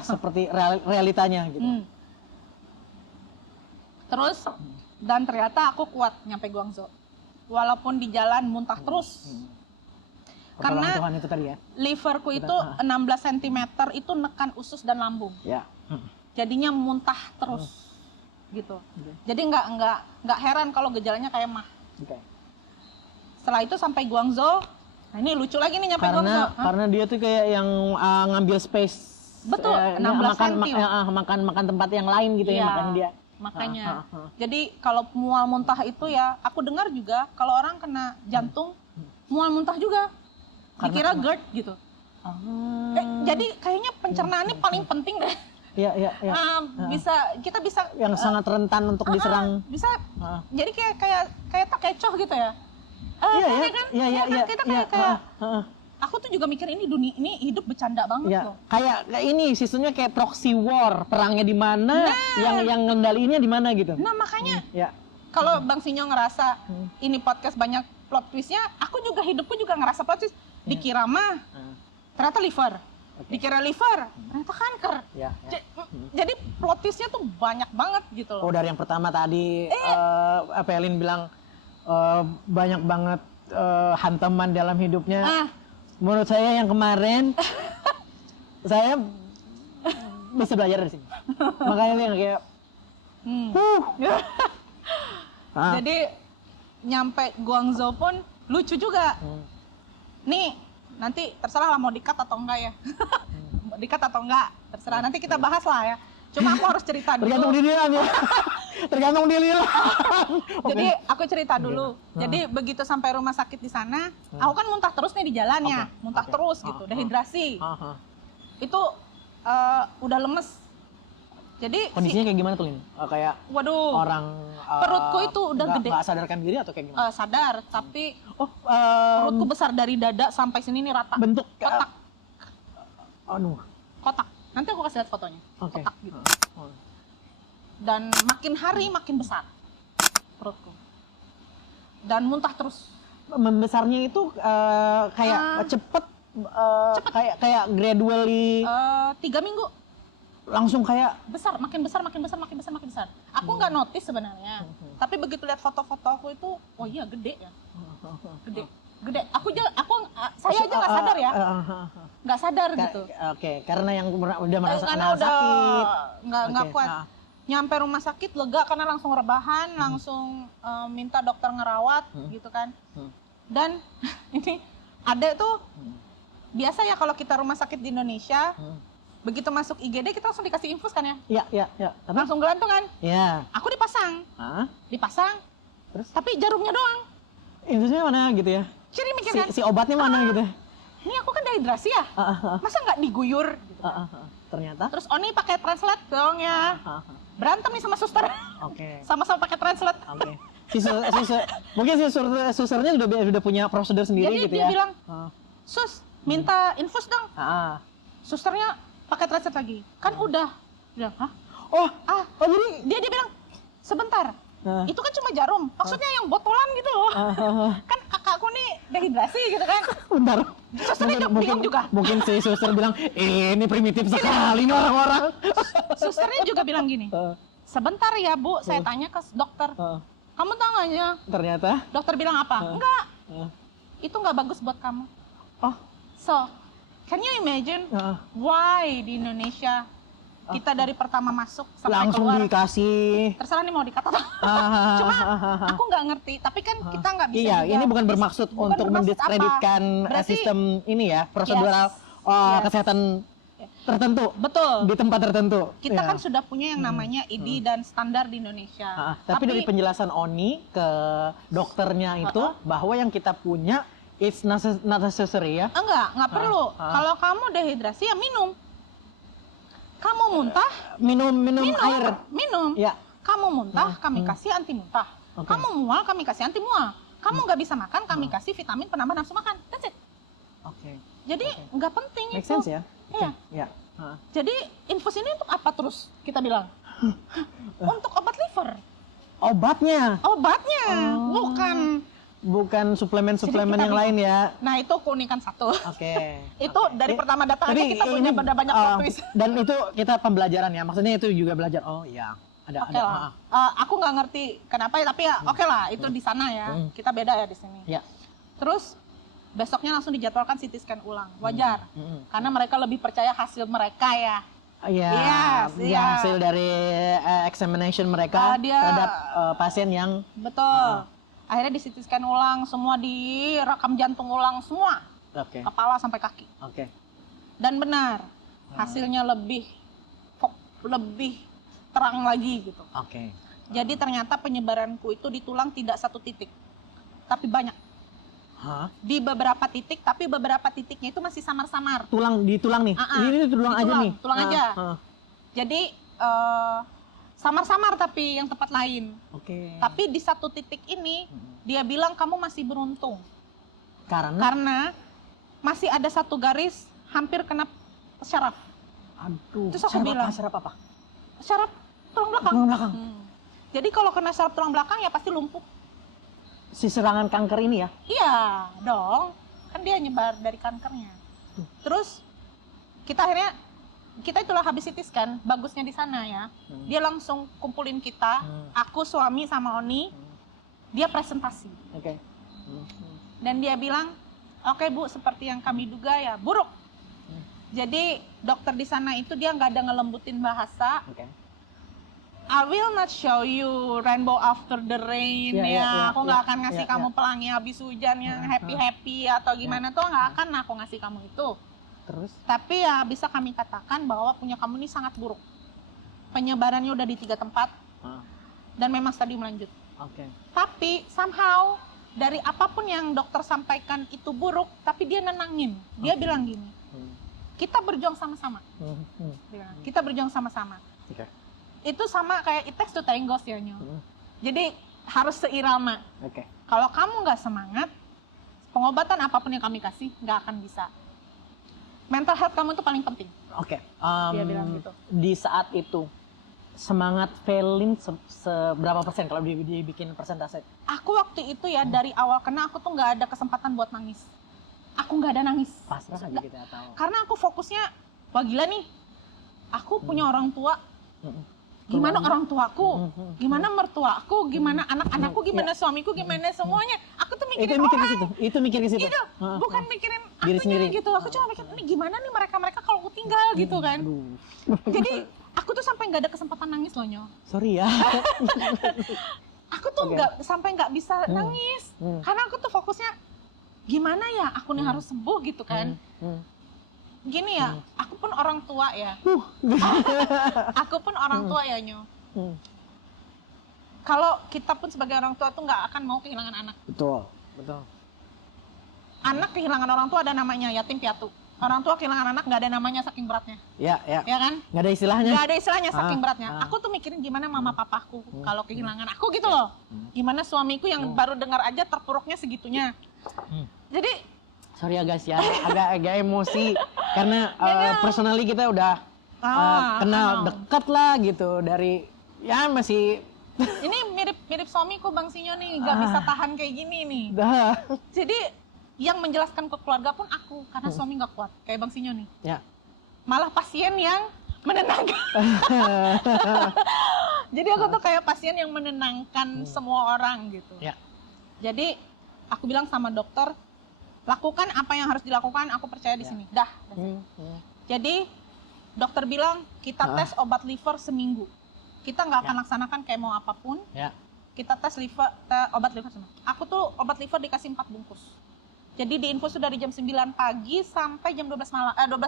seperti realitanya gitu. Terus dan ternyata aku kuat nyampe Guangzhou. Walaupun di jalan muntah terus. Pertolongan Karena Tuhan itu tadi ya. liverku itu 16 cm itu nekan usus dan lambung. Ya. Jadinya muntah terus. Gitu. Jadi nggak heran kalau gejalanya kayak mah. Oke. Setelah itu sampai Guangzhou. Nah ini lucu lagi nih nyampe Guangzhou. Karena dia tuh kayak yang ngambil space. Betul, 16 cm. Makan tempat yang lain gitu ya, Iya, makanya dia. Makanya. Jadi kalau mual muntah itu ya, aku dengar juga kalau orang kena jantung mual muntah juga. Dikira GERD gitu. Jadi kayaknya pencernaannya paling penting deh. Iya. Kita bisa Yang sangat rentan untuk diserang. Bisa. Jadi kayak tak kecoh gitu ya. Iya. Kita kayak aku tuh juga mikir ini dunia ini hidup bercanda banget loh. Kayak ini sistemnya kayak proxy war, perangnya di mana, yang ngendaliinnya di mana gitu. Nah, makanya Ya. kalau Bang Sinyo ngerasa ini podcast banyak plot twistnya, aku juga hidupku juga ngerasa plot twist. Dikira mah ternyata liver. Dikira liver, ternyata kanker. Ya. Jadi plot twistnya tuh banyak banget gitu loh. Oh, dari yang pertama tadi Elin bilang banyak banget hantaman dalam hidupnya. Menurut saya yang kemarin saya bisa belajar dari sini. Makanya yang kayak Jadi nyampe Guangzhou pun lucu juga. Nih, nanti terserah lah mau di-cut atau enggak ya. Di-cut atau enggak, terserah. Nanti kita bahas lah ya. Cuma aku harus cerita dulu. Tergantung dirian ya. Tergantung dirian. Jadi aku cerita dulu. Jadi begitu sampai rumah sakit di sana, aku kan muntah terus nih di jalan ya. Muntah terus gitu, dehidrasi. Itu udah lemes. Jadi kondisinya kayak gimana tuh Lin? Kayak waduh, orang perutku itu udah gede. Nggak sadarkan diri atau kayak gimana? Sadar, tapi perutku besar dari dada sampai sini nih rata. Bentuk kotak. Kotak. Nanti aku kasih lihat fotonya. Oke. Kotak gitu. Dan makin hari makin besar perutku. Dan muntah terus. Membesarnya itu kayak cepet. Kayak gradually 3 minggu langsung kayak besar, makin besar. Aku nggak notice sebenarnya. Tapi begitu lihat foto-foto aku itu, oh iya gede ya. Gede. Saya aja nggak sadar ya. Nggak sadar gitu. Oke, karena yang udah merasa karena udah sakit. Nggak kuat. Nyampe rumah sakit lega karena langsung rebahan, langsung minta dokter ngerawat gitu kan. Dan ini ada tuh biasa ya kalau kita rumah sakit di Indonesia Begitu masuk IGD kita langsung dikasih infus kan ya? Iya. Tapi Langsung gelantungan. ya. Aku dipasang. Hah? Dipasang. Terus Tapi jarumnya doang. infusnya mana gitu ya? Jadi mikir kan, Si obatnya mana gitu? ini aku kan dehidrasi ya? Masa nggak diguyur? Gitu. Ternyata. Terus Oni pakai translate dong ya. Berantem nih sama suster. Oke. Sama-sama pakai translate. Oke. Mungkin susternya udah punya prosedur sendiri Jadi gitu dia ya. bilang, sus, minta infus dong. Susternya pakai translate lagi. Kan udah. Bilang, hah? Oh, jadi Dia bilang, sebentar. Itu kan cuma jarum. Maksudnya yang botolan gitu loh. Kan kakakku nih dehidrasi gitu kan. bentar. Susternya bingung juga. Mungkin si suster bilang, ini primitif sekali nih orang-orang. Susternya juga bilang gini, sebentar ya Bu, saya tanya ke dokter. Kamu tahu nggak ya? Ternyata. Dokter bilang apa? Enggak. Itu nggak bagus buat kamu. Oh. So, can you imagine why di Indonesia kita dari pertama masuk sampai Langsung keluar dikasih. terserah nih mau dikata cuma aku nggak ngerti, tapi kan kita nggak bisa Iya, juga- ini bukan bermaksud bukan untuk bermaksud mendiskreditkan apa. Berarti- sistem ini ya, prosedural Yes. kesehatan tertentu betul. di tempat tertentu. Kita Ya. kan sudah punya yang namanya ID dan standar di Indonesia. Tapi dari penjelasan Oni ke dokternya itu bahwa yang kita punya it's not necessary ya. Enggak perlu. Kalau kamu dehidrasi ya minum. Kamu muntah, Minum air. minum. Ya. Kamu muntah, kami kasih anti muntah. Oke. Kamu mual, kami kasih anti mual. Kamu nggak bisa makan, kami kasih vitamin penambah nafsu makan. That's it. Oke. Jadi nggak penting Make itu. sense ya? Iya. Ya. Jadi infus ini untuk apa terus kita bilang? Untuk obat liver. Obatnya, Obatnya, bukan. suplemen-suplemen Jadi kita yang lain ya. Nah itu keunikan satu. Oke. Itu dari pertama datang aja Tapi kita punya ini, banyak plot twist. dan itu kita pembelajaran ya. Maksudnya itu juga belajar. Oh iya, ada Oke lah. Aku nggak ngerti kenapa ya, tapi ya oke lah itu di sana ya. Kita beda ya di sini. Ya. Terus besoknya langsung dijadwalkan CT scan ulang. Wajar. Karena mereka lebih percaya hasil mereka ya. Iya, Yes, ya, iya. hasil dari examination mereka Dia- terhadap pasien yang Betul. Akhirnya di CT scan ulang, semua direkam jantung ulang semua. oke, Kepala sampai kaki. oke, Dan benar, hasilnya lebih terang lagi gitu. oke. Jadi ternyata penyebaranku itu di tulang tidak satu titik, tapi banyak. Hah? Di beberapa titik, tapi beberapa titiknya itu masih samar-samar. Di tulang nih. Ini tulang Di aja tulang, nih. tulang aja. Ah. Jadi samar-samar tapi yang tempat lain. Oke. Tapi di satu titik ini dia bilang kamu masih beruntung Karena, masih ada satu garis hampir kena syaraf. aduh. Terus aku bilang, syaraf apa? Syaraf tulang belakang. Tulang belakang. Jadi kalau kena syaraf tulang belakang ya pasti lumpuh. Si serangan kanker ini ya. Iya dong, kan dia nyebar dari kankernya. Terus kita itulah habis CT scan, bagusnya di sana ya. Dia langsung kumpulin kita, aku, suami sama Oni. Dia presentasi. Oke. Dan dia bilang, oke Bu, seperti yang kami duga ya, buruk. Jadi dokter di sana itu dia nggak ada ngelembutin bahasa. Oke. I will not show you rainbow after the rain ya. Aku nggak akan ngasih kamu pelangi habis hujan yang happy atau gimana tuh nggak akan aku ngasih kamu itu. Terus? Tapi ya bisa kami katakan bahwa punya kamu ini sangat buruk. Penyebarannya udah di 3 tempat dan memang stadium lanjut. Oke. Tapi somehow dari apapun yang dokter sampaikan itu buruk, tapi dia nenangin. Dia bilang gini, kita berjuang sama-sama. Dia bilang, kita berjuang sama-sama. Oke. Itu sama kayak it takes two tango ya Nyo. Jadi harus seirama. Oke. Kalau kamu nggak semangat, pengobatan apapun yang kami kasih nggak akan bisa. Mental health kamu itu paling penting. Oke. Dia bilang gitu. Di saat itu semangat Velin seberapa persen kalau dibikin persentase? Aku waktu itu ya dari awal kena aku tuh nggak ada kesempatan buat nangis. Aku nggak ada nangis. Pasrah aja kita tahu. Karena aku fokusnya, wah gila nih. Aku punya orang tua. Gimana orang tuaku, gimana mertuaku, gimana anak-anakku, gimana suamiku, gimana semuanya. Aku tuh mikirin Mikir ke orang. situ. Itu mikir ke situ. Itu bukan mikirin Diri sendiri. akunya gitu. Aku cuma mikir, ini gimana nih mereka kalau aku tinggal gitu kan. Aduh. Jadi aku tuh sampai nggak ada kesempatan nangis loh Nyo. Sorry ya. Aku tuh nggak bisa nangis. Karena aku tuh fokusnya gimana ya aku nih harus sembuh gitu kan. Gini ya, aku pun orang tua ya. Aku pun orang tua ya, Nyo. Kalau kita pun sebagai orang tua tuh nggak akan mau kehilangan anak. Betul, betul. Anak kehilangan orang tua ada namanya yatim piatu. Orang tua kehilangan anak nggak ada namanya saking beratnya. Ya, ya. Ya kan? Nggak ada istilahnya. Nggak ada istilahnya saking beratnya. Aku tuh mikirin gimana mama papaku kalau kehilangan aku gitu loh. Gimana suamiku yang baru dengar aja terpuruknya segitunya. Jadi, sorry ya guys ya, agak emosi karena personally kita udah kenal dekat lah gitu dari ya masih ini mirip suamiku Bang Sinyo nih, nggak bisa tahan kayak gini nih. Jadi yang menjelaskan ke keluarga pun aku, karena suami nggak kuat, kayak Bang Sinyo nih. Ya. Malah pasien yang menenangkan. Jadi aku tuh kayak pasien yang menenangkan semua orang gitu. Ya. Jadi aku bilang sama dokter, lakukan apa yang harus dilakukan, aku percaya di sini. Dah. Jadi dokter bilang kita tes obat liver seminggu. Kita nggak akan laksanakan kemo apapun. Ya. Kita tes obat liver seminggu. Aku tuh obat liver dikasih 4 bungkus. Jadi diinfus sudah dari jam 9 pagi sampai jam 12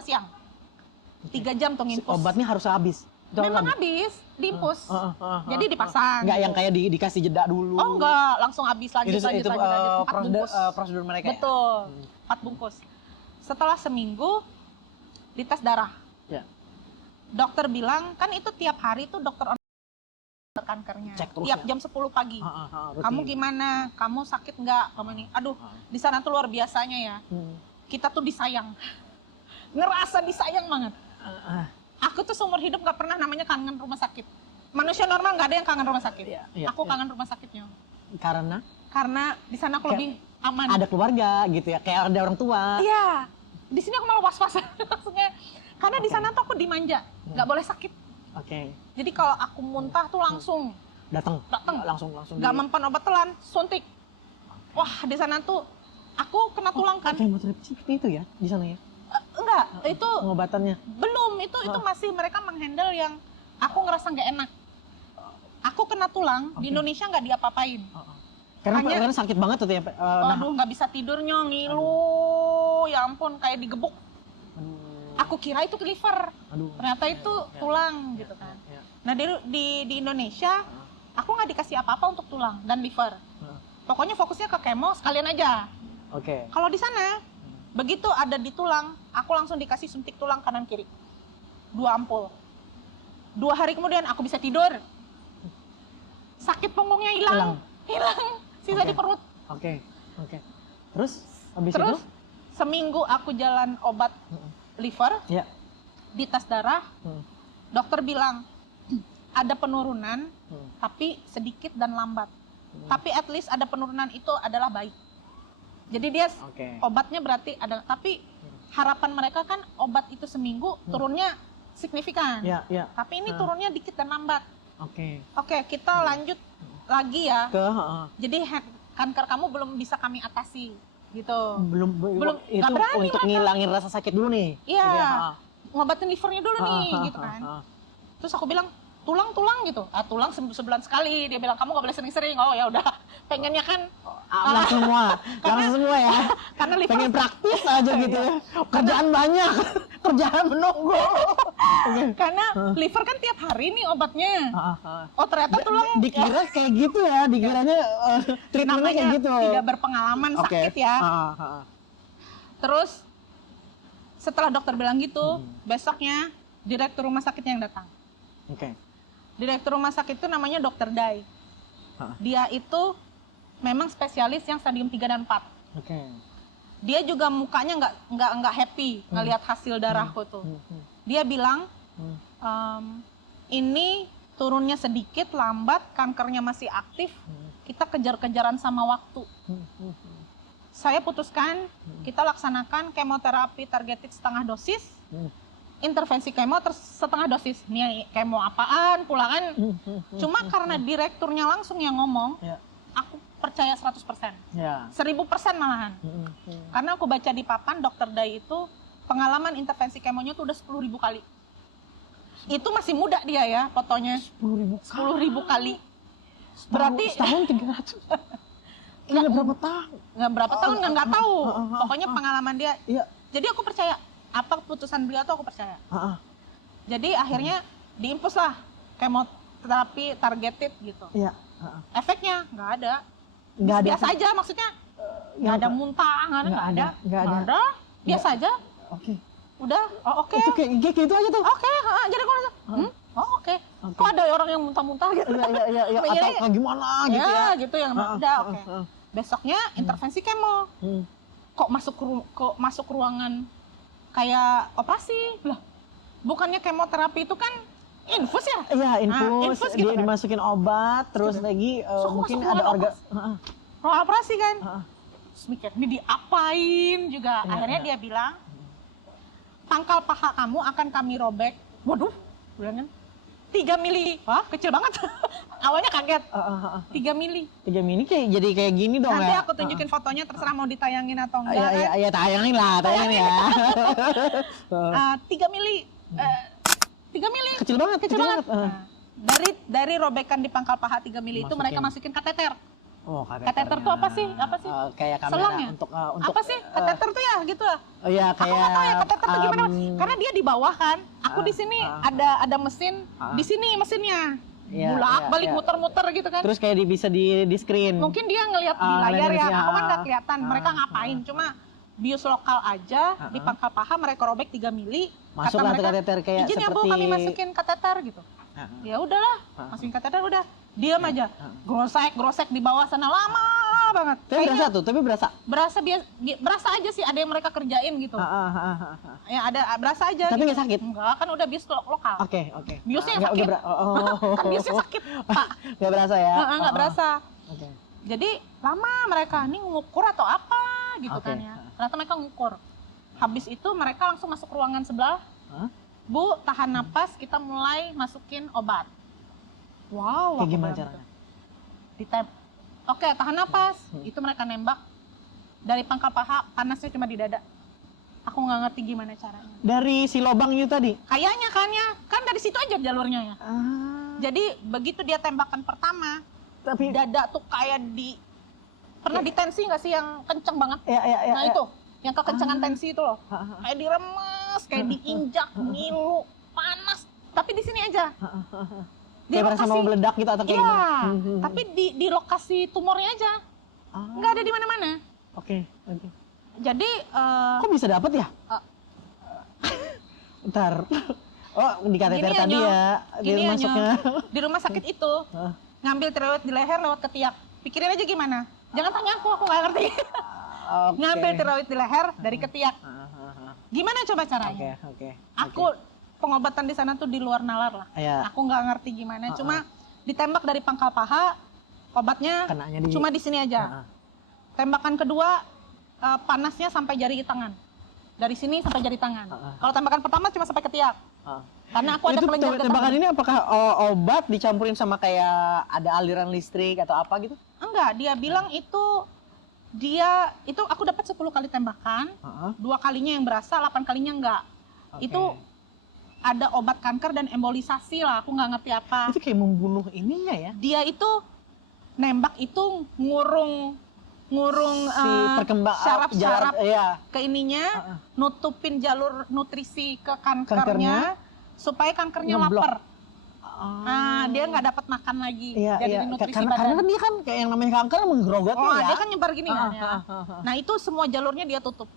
siang. 3 jam tuh nginfus. Obatnya harus habis. Memang habis, diinfus. Jadi dipasang. Nggak yang kayak dikasih jeda dulu. Oh enggak, langsung habis lagi. Itu lanjut, 4 bungkus. Prosedur mereka. Betul, 4 bungkus. Setelah seminggu dites darah. Ya. Dokter bilang, kan itu tiap hari tuh dokter kankernya. Cek terus tiap ya? jam 10 pagi. Rutin. Kamu gimana? Kamu sakit nggak? Kamu nih, aduh, di sana tuh luar biasanya ya. Kita tuh disayang, ngerasa disayang banget. Aku tuh seumur hidup nggak pernah namanya kangen rumah sakit. Manusia normal nggak ada yang kangen rumah sakit. Aku kangen rumah sakitnya. Karena di sana aku lebih aman. Ada keluarga gitu ya, kayak ada orang tua. Iya, di sini aku malah was-was maksudnya. Karena di sana tuh aku dimanja, nggak boleh sakit. Jadi kalau aku muntah tuh langsung datang langsung nggak mempan obat telan, suntik. Wah, di sana tuh aku kena tulang kan. Kemoterapi seperti itu ya di sana ya? Enggak, itu pengobatannya belum, itu masih mereka menghandle yang aku ngerasa nggak enak. Aku kena tulang di Indonesia nggak diapa-apain. Karena sakit banget tuh ya. Aduh, nggak bisa tidurnya, ngilu, ya ampun, kayak digebuk. Aku kira itu liver, ternyata itu tulang gitu kan. Nah di Indonesia, aku nggak dikasih apa-apa untuk tulang dan liver. Pokoknya fokusnya ke kemo sekalian aja. Kalau di sana, begitu ada di tulang, aku langsung dikasih suntik tulang kanan kiri, 2 ampul. 2 hari kemudian aku bisa tidur. Sakit punggungnya hilang, sisa di perut. Terus habis itu? Seminggu aku jalan obat liver, di tes darah, dokter bilang ada penurunan, tapi sedikit dan lambat. Tapi at least ada penurunan itu adalah baik. Jadi dia obatnya berarti ada, tapi harapan mereka kan obat itu seminggu turunnya signifikan. Tapi ini turunnya dikit dan lambat. Oke, kita lanjut lagi ya. Jadi kanker kamu belum bisa kami atasi. Gitu. Belum itu berani, untuk ngilangin rasa sakit dulu nih. Iya. Ngobatin livernya dulu nih gitu kan. Terus aku bilang, tulang gitu. Tulang sebulan sekali. Dia bilang, kamu gak boleh sering-sering. Oh ya udah. Pengennya kan langsung semua ya. Karena liver pengen praktis aja gitu ya. Kerjaan banyak. Kerjaan menunggu. Karena liver kan tiap hari nih obatnya. Oh ternyata tulang dikira kayak gitu ya. Dikiranya treatmentnya kayak gitu. Tidak berpengalaman sakit ya. Terus setelah dokter bilang gitu, besoknya direktur rumah sakitnya yang datang. Direktur rumah sakit itu namanya Dokter Dai. Dia itu memang spesialis yang stadium 3 dan 4. Dia juga mukanya nggak happy ngelihat hasil darahku tuh. Dia bilang, ini turunnya sedikit, lambat, kankernya masih aktif, kita kejar-kejaran sama waktu. Saya putuskan, kita laksanakan kemoterapi targeted setengah dosis, intervensi kemo setengah dosis. Nih kemo apaan, pulangan. Cuma karena direkturnya langsung yang ngomong, aku percaya 100%. 1000% malahan. Karena aku baca di papan dokter Dai itu pengalaman intervensi kemonya tuh udah 10.000 kali. Itu masih muda dia ya fotonya. 10.000 kali. Berarti setahun 300. Nggak berapa tahun? Nggak berapa tahun, nggak tahu. Pokoknya pengalaman dia. Jadi aku percaya apa keputusan beliau tuh aku percaya. Heeh. Jadi akhirnya diimpus lah kemoterapi targeted gitu. Iya. Heeh. Efeknya nggak ada. Nggak ada. Biasa aja maksudnya. Nggak ada muntah, nggak ada. Nggak ada. Biasa aja. Oke. Udah, oh oke. Itu kayak gitu aja tuh. Oke, jadi aku rasa, oh oke. Kok ada orang yang muntah-muntah gitu? Iya. Atau gimana gitu ya? Gitu yang udah oke. Besoknya intervensi kemo. Kok masuk ruangan kayak operasi? Lah, bukannya kemoterapi itu kan infus ya? Iya, infus, infus dia gitu kan? dimasukin obat, terus lagi mungkin masuk ada ruangan organ. Ruang operasi kan? Heeh. Terus mikir, ini diapain juga? Iya, Akhirnya iya. dia bilang, pangkal paha kamu akan kami robek. Waduh, bilang kan 3 mili. Wah, kecil banget. Awalnya kaget. 3 mili. 3 mini jadi kayak gini dong Nanti ya. aku tunjukin fotonya, terserah mau ditayangin atau enggak. Iya, tayangin ya. 3 mili. 3 mili. Kecil banget. Nah, dari robekan di pangkal paha 3 mili itu mereka masukin kateter. Oh, Kateter tuh apa sih? Kayak kamera Selang ya? untuk Apa sih? Kateter tuh ya gitu lah. Oh iya, Aku kayak nggak tahu ya kateter tuh gimana, karena dia di bawah kan. Aku di sini ada mesin, di sini mesinnya. Iya, Balik iya. muter-muter gitu kan. terus kayak bisa di screen. Mungkin dia ngelihat di layar ngeliat ya. di- Aku kan nggak kelihatan mereka ngapain. Cuma bius lokal aja di pangkal paha mereka robek 3 mili. Masuklah Kata mereka, kateter kayak izin ya Bu, seperti kami masukin kateter gitu. Ya udahlah, masukin kateter udah. Diam aja. Grosek di bawah sana lama banget. Tapi Kayaknya berasa tuh, berasa aja sih ada yang mereka kerjain gitu. Ya ada berasa aja. Tapi gitu. nggak sakit? Enggak, kan udah bius lokal. Oke. Biusnya Nggak- sakit. Kan Oh. biusnya sakit, Pak. Nggak berasa ya? Nggak berasa. Oke. Jadi lama mereka ini ngukur atau apa gitu Oke. kan ya. Ternyata mereka ngukur. Habis itu mereka langsung masuk ruangan sebelah. Hah? Bu, tahan napas, kita mulai masukin obat. Wow. Kayak aku gimana bilang caranya? gitu. Oke, tahan napas. Itu mereka nembak dari pangkal paha, panasnya cuma di dada. Aku nggak ngerti gimana caranya. Dari si lobang itu tadi? Kayaknya kan dari situ aja jalurnya ya. Jadi begitu dia tembakan pertama, Tapi dada tuh kayak pernah ditensi nggak sih yang kenceng banget? ya. Nah itu, yang kekencengan tensi itu loh. Kayak diremes, kayak diinjak, ngilu, panas. Tapi di sini aja. Kayak merasa mau meledak gitu atau kayak Iya, gimana? tapi di lokasi tumornya aja. Nggak ada di mana-mana. Oke. Jadi Kok bisa dapet ya? Ntar. Oh, di kateter Gini ya, tadi Nyo. ya. Dia Gini ya, masuknya. di rumah sakit itu ngambil tiroid di leher lewat ketiak. Pikirin aja gimana. Jangan tanya aku nggak ngerti. Oke. Ngambil tiroid di leher dari ketiak. Gimana coba caranya? Oke. Aku pengobatan di sana tuh di luar nalar lah. Iya. Aku nggak ngerti gimana. Cuma ditembak dari pangkal paha, obatnya Kenanya cuma di sini aja. Tembakan kedua panasnya sampai jari tangan. Dari sini sampai jari tangan. Kalau tembakan pertama cuma sampai ketiak. Karena aku ada Itu kelenjar getah. tembakan ini apakah obat dicampurin sama kayak ada aliran listrik atau apa gitu? Enggak, dia bilang itu aku dapat 10 kali tembakan, 2 kalinya yang berasa, 8 kalinya enggak. Oke. Itu ada obat kanker dan embolisasi lah, aku nggak ngerti apa. Itu kayak membunuh ininya ya? Dia itu nembak itu ngurung Si syaraf-syaraf iya. ke ininya, nutupin jalur nutrisi ke kankernya, Kankernya. supaya kankernya Ngeblok. lapar. Dia nggak dapat makan lagi. Iya, jadi iya. nutrisi Karena badan. kan dia kan kayak yang namanya kanker menggerogotnya ya. Dia kan nyebar gini kan ya. Nah itu semua jalurnya dia tutup.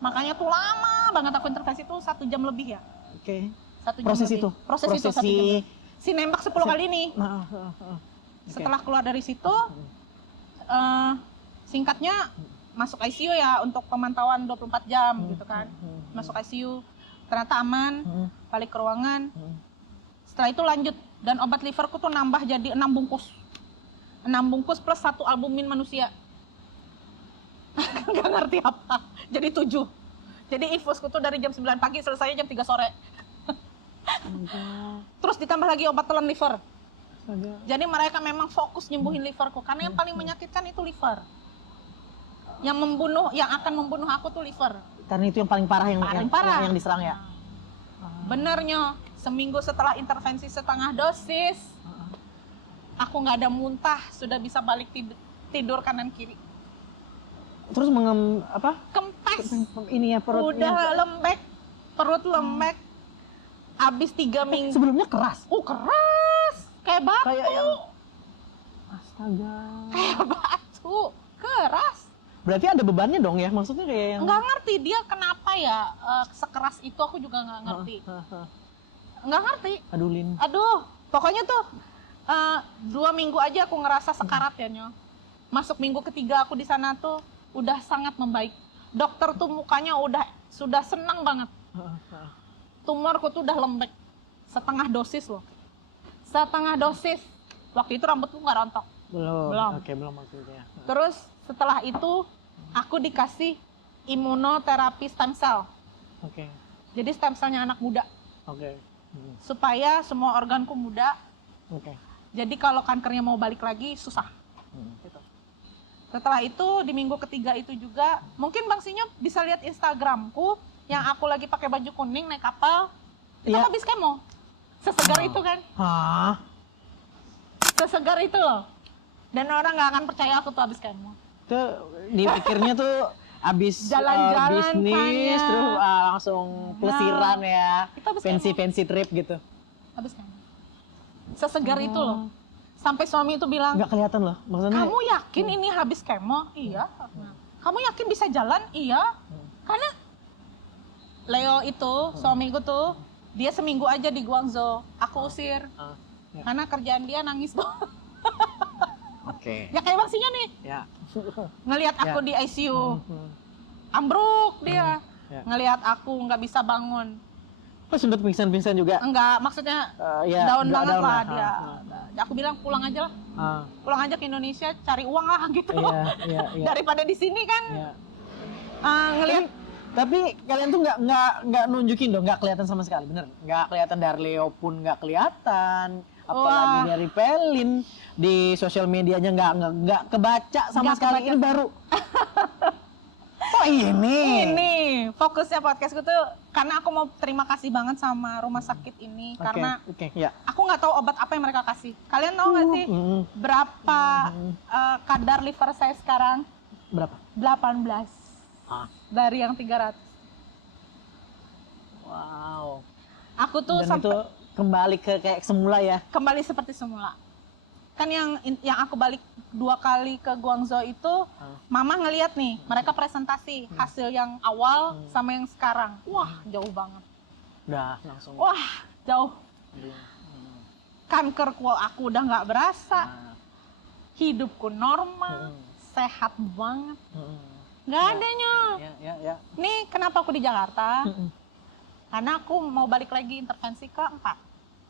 Makanya tuh lama banget aku intervensi tuh 1 jam lebih ya. Oke. 1 jam Proses lebih. itu? Proses itu 1 jam lebih. Si nembak 10 kali nih. Setelah keluar dari situ, singkatnya masuk ICU ya untuk pemantauan 24 jam gitu kan. Masuk ICU, ternyata aman, balik ke ruangan. Setelah itu lanjut, dan obat liverku tuh nambah jadi 6 bungkus. 6 bungkus plus 1 albumin manusia. Gak ngerti apa, jadi 7. Jadi infusku tuh dari jam 9 pagi selesai jam 3 sore. Terus ditambah lagi obat telan liver. Jadi mereka memang fokus nyembuhin liverku, karena yang paling menyakitkan itu liver. Yang akan membunuh aku tuh liver. Karena itu yang paling parah yang diserang ya. Benernya, seminggu setelah intervensi setengah dosis, aku nggak ada muntah, sudah bisa balik tidur kanan kiri. Terus apa? Kempes. Ini ya perutnya. Udah lembek, perut lembek. Abis 3 minggu. Sebelumnya keras. Keras. Kayak batu. Kayak yang astaga. Kayak batu. Keras. Berarti ada bebannya dong ya? Maksudnya kayak yang Nggak ngerti dia kenapa ya sekeras itu, aku juga nggak ngerti. Nggak ngerti. Aduh, Lin. Aduh, pokoknya tuh 2 minggu aja aku ngerasa sekarat ya, Nyo. Masuk minggu ketiga aku di sana tuh udah sangat membaik. Dokter tuh mukanya sudah senang banget. Tumorku tuh udah lembek. Setengah dosis loh. Setengah dosis. Waktu itu rambutku nggak rontok. Belum. Oke, belum maksudnya. Terus setelah itu aku dikasih imunoterapi stem cell. Oke. Jadi stem cellnya anak muda. Oke. Supaya semua organku muda. Oke. Jadi kalau kankernya mau balik lagi susah. Gitu. Setelah itu di minggu ketiga itu juga, mungkin Bang Sinyo bisa lihat Instagramku yang aku lagi pakai baju kuning naik kapal. Itu Iya. habis kemo. Sesegar itu kan? Hah? Sesegar itu loh. Dan orang nggak akan percaya aku tuh habis kemo. Tuh dipikirnya tuh abis Jalan-jalan bisnis kan ya. terus langsung pelesiran ya. Itu habis Fancy trip gitu. Habis kemo. Sesegar itu loh. Sampai suami itu bilang, Nggak kelihatan loh. Maksudnya kamu yakin ini habis kemo? Iya. Kamu yakin bisa jalan? Iya. Karena Leo itu, suamiku tuh, dia seminggu aja di Guangzhou. Aku usir. ya. Karena kerjaan dia nangis doang. Oke. Ya kayak Bang Sinyo nih. Ya. Ngelihat aku Ya. di ICU. Ambruk dia. Ya. Ngelihat aku nggak bisa bangun. Oh, sempat pingsan juga. Enggak, maksudnya Ya, down banget down lah lah. dia. Aku bilang pulang aja lah. Pulang aja ke Indonesia, cari uang lah gitu. Iya. Daripada di sini kan. Iya. Ngelihat Tapi kalian tuh nggak nunjukin dong, nggak kelihatan sama sekali, bener? Nggak kelihatan, dari Leo pun nggak kelihatan, apalagi Wah. dari Pelin di sosial medianya nggak kebaca sama Nggak sekali. kebaca. Ini baru. Oh ini fokusnya podcastku tuh karena aku mau terima kasih banget sama rumah sakit ini karena Oke, ya. aku nggak tahu obat apa yang mereka kasih. Kalian tahu nggak sih berapa kadar liver saya sekarang? Berapa? 18 dari yang 300. Wow. Aku tuh Dan sampai itu kembali ke kayak semula ya. kembali seperti semula. Kan yang aku balik 2 kali ke Guangzhou itu, mama ngeliat nih, mereka presentasi hasil yang awal sama yang sekarang. Wah, jauh banget. Udah langsung. Wah, jauh. Kankerku aku udah nggak berasa. Hidupku normal, sehat banget. Nggak adanya. Ya. Nih kenapa aku di Jakarta? Karena aku mau balik lagi intervensi keempat.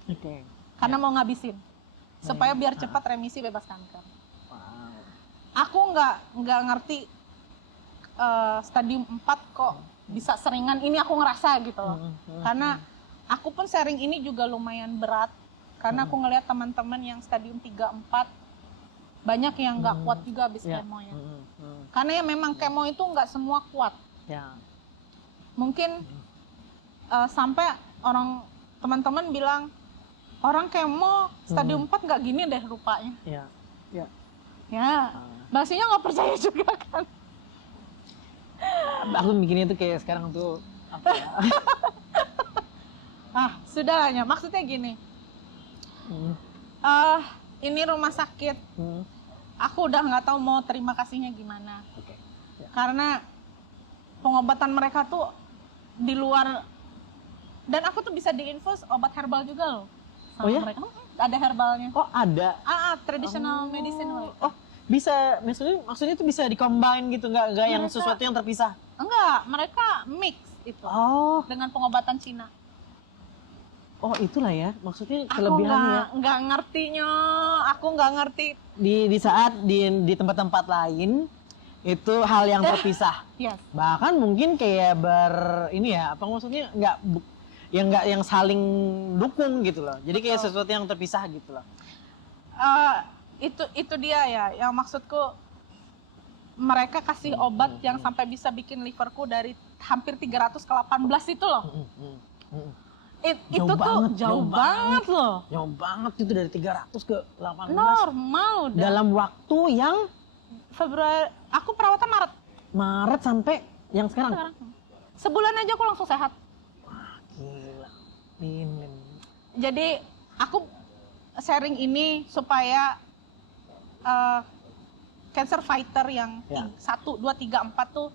Oke. Karena mau ngabisin. Supaya biar cepat remisi bebas kanker. Wow. Aku nggak ngerti stadium 4 kok bisa seringan ini, aku ngerasa gitu loh. Karena aku pun sharing ini juga lumayan berat. Karena aku ngelihat teman-teman yang stadium 3, 4 banyak yang nggak kuat juga habis kemo ya. Karena ya memang kemo itu nggak semua kuat. Ya. Mungkin sampai teman-teman bilang orang kemo stadium 4 nggak gini deh rupanya. Ya. Ya, Mbak nggak percaya juga kan? Aku mikirnya tuh kayak sekarang tuh apa ya? Sudah ya. Maksudnya gini. Ini rumah sakit. Aku udah nggak tahu mau terima kasihnya gimana. Oke. Ya. Karena pengobatan mereka tuh di luar, dan aku tuh bisa diinfus obat herbal juga loh sama mereka. Ada herbalnya. Oh, ada. Traditional medicine. Oh, bisa. Maksudnya itu bisa di-combine gitu, nggak yang sesuatu yang terpisah. Enggak, mereka mix itu Oh. dengan pengobatan Cina. Oh, itulah ya. Maksudnya Aku kelebihannya. nggak ngertinya. Aku nggak ngerti. Di saat di tempat-tempat lain itu hal yang terpisah. Yes. Bahkan mungkin kayak ini ya, apa maksudnya nggak yang saling dukung gitu loh. Jadi kayak sesuatu yang terpisah gitu loh. Itu dia ya. Yang maksudku mereka kasih obat yang sampai bisa bikin liverku dari hampir 300 ke 18 itu loh. Itu tuh jauh banget loh. Jauh banget itu dari 300 ke 18. Normal udah. Dalam waktu yang Februari, aku perawatan Maret sampai yang sekarang. Sebulan aja aku langsung sehat. Gila. Ini. Jadi aku sharing ini supaya cancer fighter yang Ya. 1, 2, 3, 4 tuh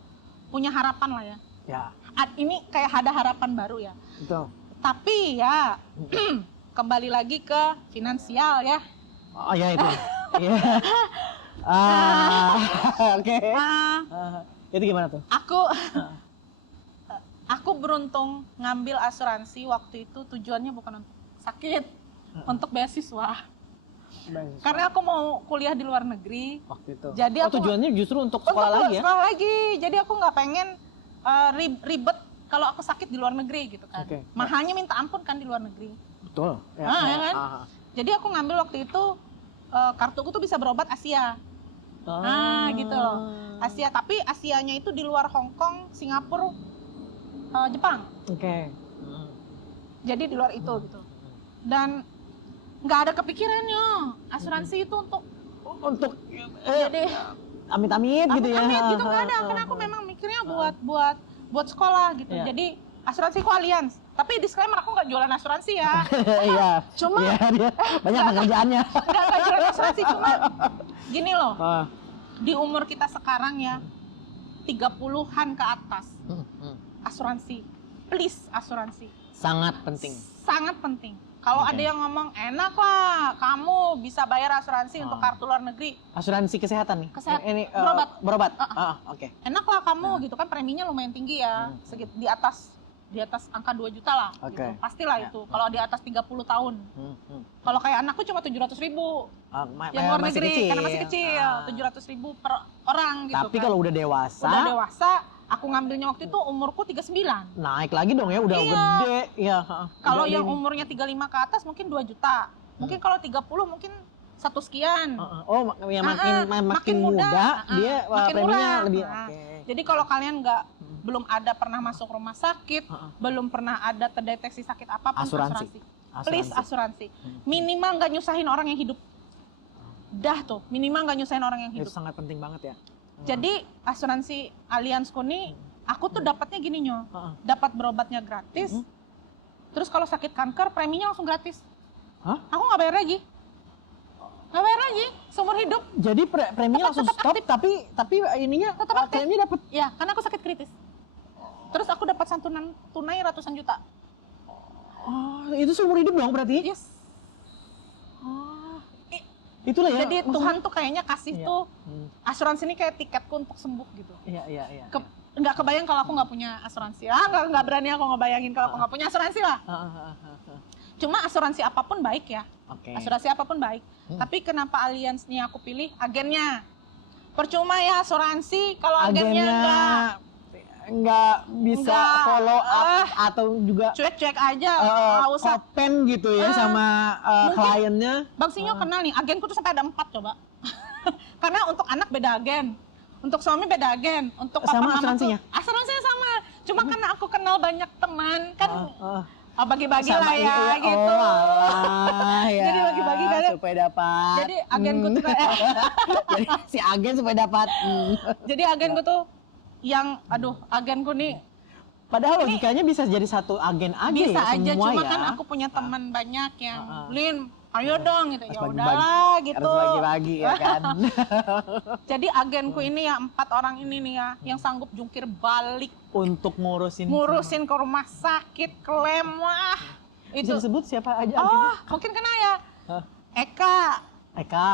punya harapan lah ya. Ya, Ini kayak ada harapan baru ya. betul. Tapi ya kembali lagi ke finansial ya. Oh ya itu. Iya. Oke. Itu gimana tuh? Aku beruntung ngambil asuransi waktu itu tujuannya bukan untuk sakit, untuk beasiswa. Karena aku mau kuliah di luar negeri. Waktu itu. Jadi aku tujuannya justru untuk sekolah lagi ya? Sekolah lagi. Jadi aku nggak pengen ribet kalau aku sakit di luar negeri gitu kan. Oke. Mahalnya minta ampun kan di luar negeri. Betul. Ya kan? Jadi aku ngambil waktu itu kartuku tuh bisa berobat Asia. Gitu loh. Asia, tapi Asianya itu di luar Hong Kong, Singapura, Jepang. Oke. Jadi di luar itu gitu. Dan nggak ada kepikirannya asuransi itu untuk jadi amit-amit gitu ya. amit gitu nggak ada. Karena aku memang mikirnya buat sekolah gitu. Iya. Jadi asuransi ku Allianz. Tapi disclaimer aku nggak jualan asuransi ya. Iya. Cuma Iya, dia banyak pekerjaannya. nggak jualan asuransi, cuma gini loh. Ah. Di umur kita sekarang ya 30-an ke atas, asuransi, please asuransi, Sangat penting. sangat penting. Kalau Oke. ada yang ngomong enak lah kamu bisa bayar asuransi untuk kartu luar negeri, Asuransi kesehatan nih. Kesehatan. Ini Berobat. berobat. Oke. enak lah kamu gitu kan, preminya lumayan tinggi ya, di atas angka 2 juta lah. Oke. Gitu. Pastilah Ya. itu. Kalau di atas 30 tahun. Kalau kayak anakku cuma 700.000 yang luar Masih negeri kecil. karena masih kecil, 700.000 per orang gitu. Tapi kan. kalau udah dewasa, Udah dewasa, aku ngambilnya waktu itu umurku 39. naik lagi dong ya, udah Iya. gede. Iya. Kalau Udah yang ini. umurnya 35 ke atas mungkin 2 juta. Mungkin kalau 30 mungkin 1 sekian. Oh, yang makin muda, dia makin preminya murah. lebih. Nah, Oke. Jadi kalau kalian belum ada pernah masuk rumah sakit, belum pernah ada terdeteksi sakit apapun, Asuransi. Please asuransi. Minimal nggak nyusahin orang yang hidup. Dah tuh, minimal nggak nyusahin orang yang Itu hidup. sangat penting banget ya. Jadi asuransi Allianzku nih, aku tuh dapatnya gini Nyo, dapat berobatnya gratis. Terus kalau sakit kanker, preminya langsung gratis. Hah? Aku nggak bayar lagi. Nggak bayar lagi, seumur hidup. Jadi preminya langsung tetap stop, aktif. tapi ininya Tetap aktif. klaimnya dapat. Ya, karena aku sakit kritis. Terus aku dapat santunan tunai ratusan juta. Oh, itu seumur hidup dong berarti? Yes. Itulah ya. Jadi Tuhan tuh kayaknya kasih Iya. tuh asuransi ini kayak tiketku untuk sembuh gitu. Iya. Nggak kebayang kalau aku nggak punya asuransi. Nggak berani aku ngebayangin kalau aku nggak punya asuransi lah. Cuma asuransi apapun baik ya. Oke. Asuransi apapun baik. Tapi kenapa Allianz nih aku pilih agennya? Percuma ya asuransi kalau agennya nggak bisa Nggak. follow up atau juga cuek-cuek aja. Nggak usah. open gitu ya sama kliennya. Bang Sinyo kenal nih, agenku tuh sampai ada 4 coba. Karena untuk anak beda agen, untuk suami beda agen, untuk papa Sama mama asuransinya? tuh asuransinya sama. Cuma karena aku kenal banyak teman kan, bagi-bagi lah ya gitu. Ya. Jadi bagi-bagi kan ya. supaya dapat. Jadi agenku tuh kayak, Jadi si agen supaya dapat. jadi agenku tuh yang, agenku nih Padahal logikanya bisa jadi satu agen aja bisa ya, aja, semua cuma ya. kan aku punya teman banyak yang, Lin, ayo dong gitu. Ya Harus udahlah gitu. Harus bagi-bagi ya kan. Jadi agenku ini ya 4 orang ini nih ya, yang sanggup jungkir balik, Untuk ngurusin ke rumah sakit, klaim, wah. Bisa Itu. disebut siapa aja Oh, agennya? mungkin kenal ya. Hah? Eka, Eka,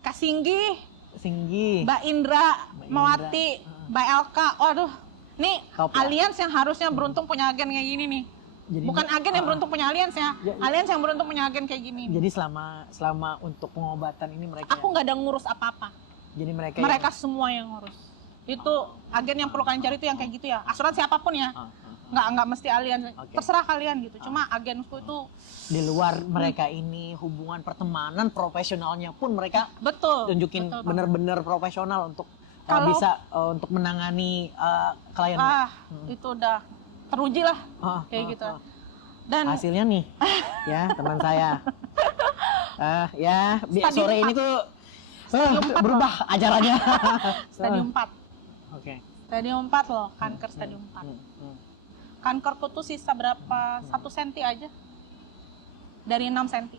Kak Singgi, Singgi. Mbak Indra, Mawati, Mbak Elka. Waduh, nih Top ya. Allianz yang harusnya beruntung punya agen kayak gini nih. Jadi Bukan agen yang beruntung punya Allianz ya. Allianz yang beruntung punya agen kayak gini. Jadi selama untuk pengobatan ini mereka Aku nggak ada ngurus apa-apa. jadi mereka Mereka semua yang ngurus. Itu agen yang perlu kalian cari itu yang kayak gitu ya. Asuransi apapun ya. Nggak mesti Allianz. Oke. Terserah kalian gitu. Cuma agenku itu di luar mereka ini hubungan pertemanan profesionalnya pun mereka betul. tunjukin betul banget. bener-bener profesional untuk Kalau- bisa untuk menangani klien. Itu udah teruji lah kayak gitu. Dan Hasilnya nih, ya teman saya. Stadium Sore ini 4. tuh Stadium 4 berubah acaranya. stadium 4. Oke. Stadium 4 loh, kanker stadium 4. Kankerku tuh sisa berapa? 1 senti aja. Dari 6 senti.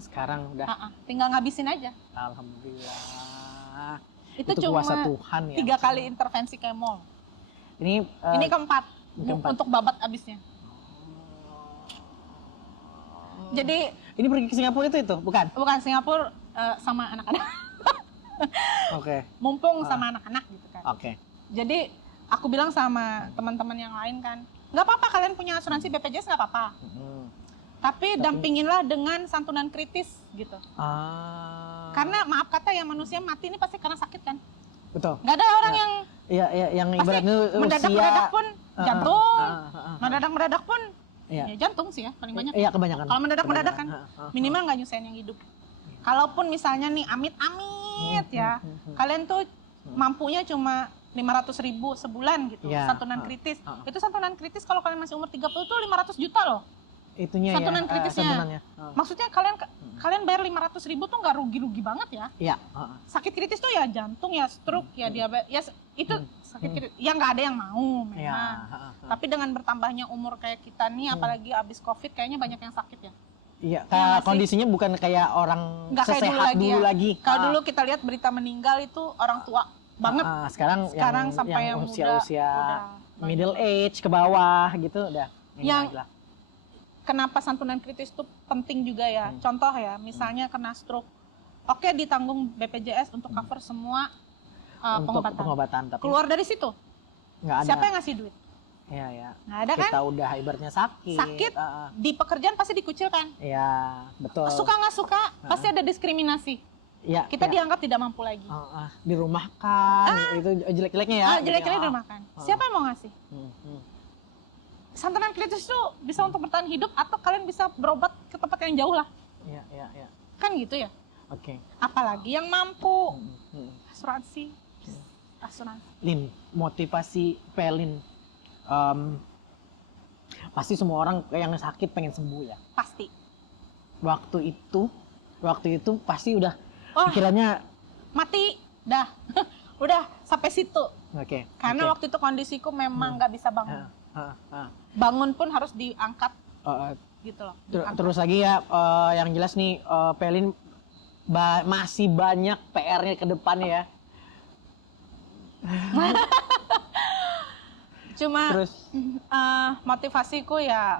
Sekarang udah. Tinggal ngabisin aja. Alhamdulillah. Itu kuasa cuma Tuhan ya. 3 kali intervensi kemol. Ini keempat. keempat. Untuk babat abisnya. Jadi ini pergi ke Singapura itu bukan? bukan Singapura sama anak-anak. Oke. Mumpung sama anak-anak gitu kan. Oke. Jadi aku bilang sama teman-teman yang lain kan, nggak apa-apa kalian punya asuransi BPJS nggak apa-apa. Tapi dampinginlah dengan santunan kritis gitu. Karena maaf kata ya manusia mati ini pasti karena sakit kan. Betul. Nggak ada orang yang yang pasti ibaratnya mendadak-mendadak pun jantung, uh. mendadak-mendadak pun Iya. ya jantung sih ya paling banyak. Iya kebanyakan. Kalau mendadak-mendadak kan minimal nggak nyusahin yang hidup. Kalaupun misalnya nih amit-amit ya, kalian tuh mampunya cuma 500.000 sebulan gitu, Ya. santunan kritis. Itu santunan kritis kalau kalian masih umur 30 tuh 500 juta loh. Itunya Santunan ya. kritisnya. Santunannya. Maksudnya kalian bayar 500.000 tuh nggak rugi-rugi banget ya. Iya. Sakit kritis tuh ya jantung ya stroke ya diabetes ya itu sakit kritis. Ya nggak ada yang mau memang. Iya. Tapi dengan bertambahnya umur kayak kita nih, apalagi abis COVID kayaknya banyak yang sakit ya. Iya, Iya nggak sih? kondisinya bukan kayak orang Nggak kayak sesehat dulu lagi. Kalau dulu kita lihat berita meninggal itu orang tua banget. Sekarang Sampai yang usia-usia muda, udah middle age ke bawah gitu udah. Yang lagi lah. kenapa santunan kritis itu penting juga ya. Contoh ya, misalnya kena stroke. Oke, ditanggung BPJS untuk cover semua Untuk pengobatan. pengobatan tapi Keluar dari situ, nggak ada. siapa yang ngasih duit? Iya, ya. Nggak ada kan? Kita udah ibaratnya sakit. Sakit, di pekerjaan pasti dikucilkan. Iya, betul. Suka nggak suka, pasti ada diskriminasi. Iya. Kita iya. dianggap tidak mampu lagi. Dirumahkan, itu jelek-jeleknya ya. Jelek-jelek dirumahkan. Siapa yang mau ngasih? Santunan kritis itu bisa untuk bertahan hidup atau kalian bisa berobat ke tempat yang jauh lah. Iya, iya. Kan gitu ya. Oke. Apalagi yang mampu. Asuransi. Lin, motivasi Pelin. Pasti semua orang yang sakit pengen sembuh ya. Pasti. Waktu itu pasti udah Oh. pikirannya Mati. Dah. Udah sampai situ. oke. Karena waktu itu kondisiku memang nggak bisa bangun. Bangun pun harus diangkat gitu loh. Terus lagi ya yang jelas nih Pelin masih banyak PR-nya ke depannya ya. Cuma Terus motivasiku ya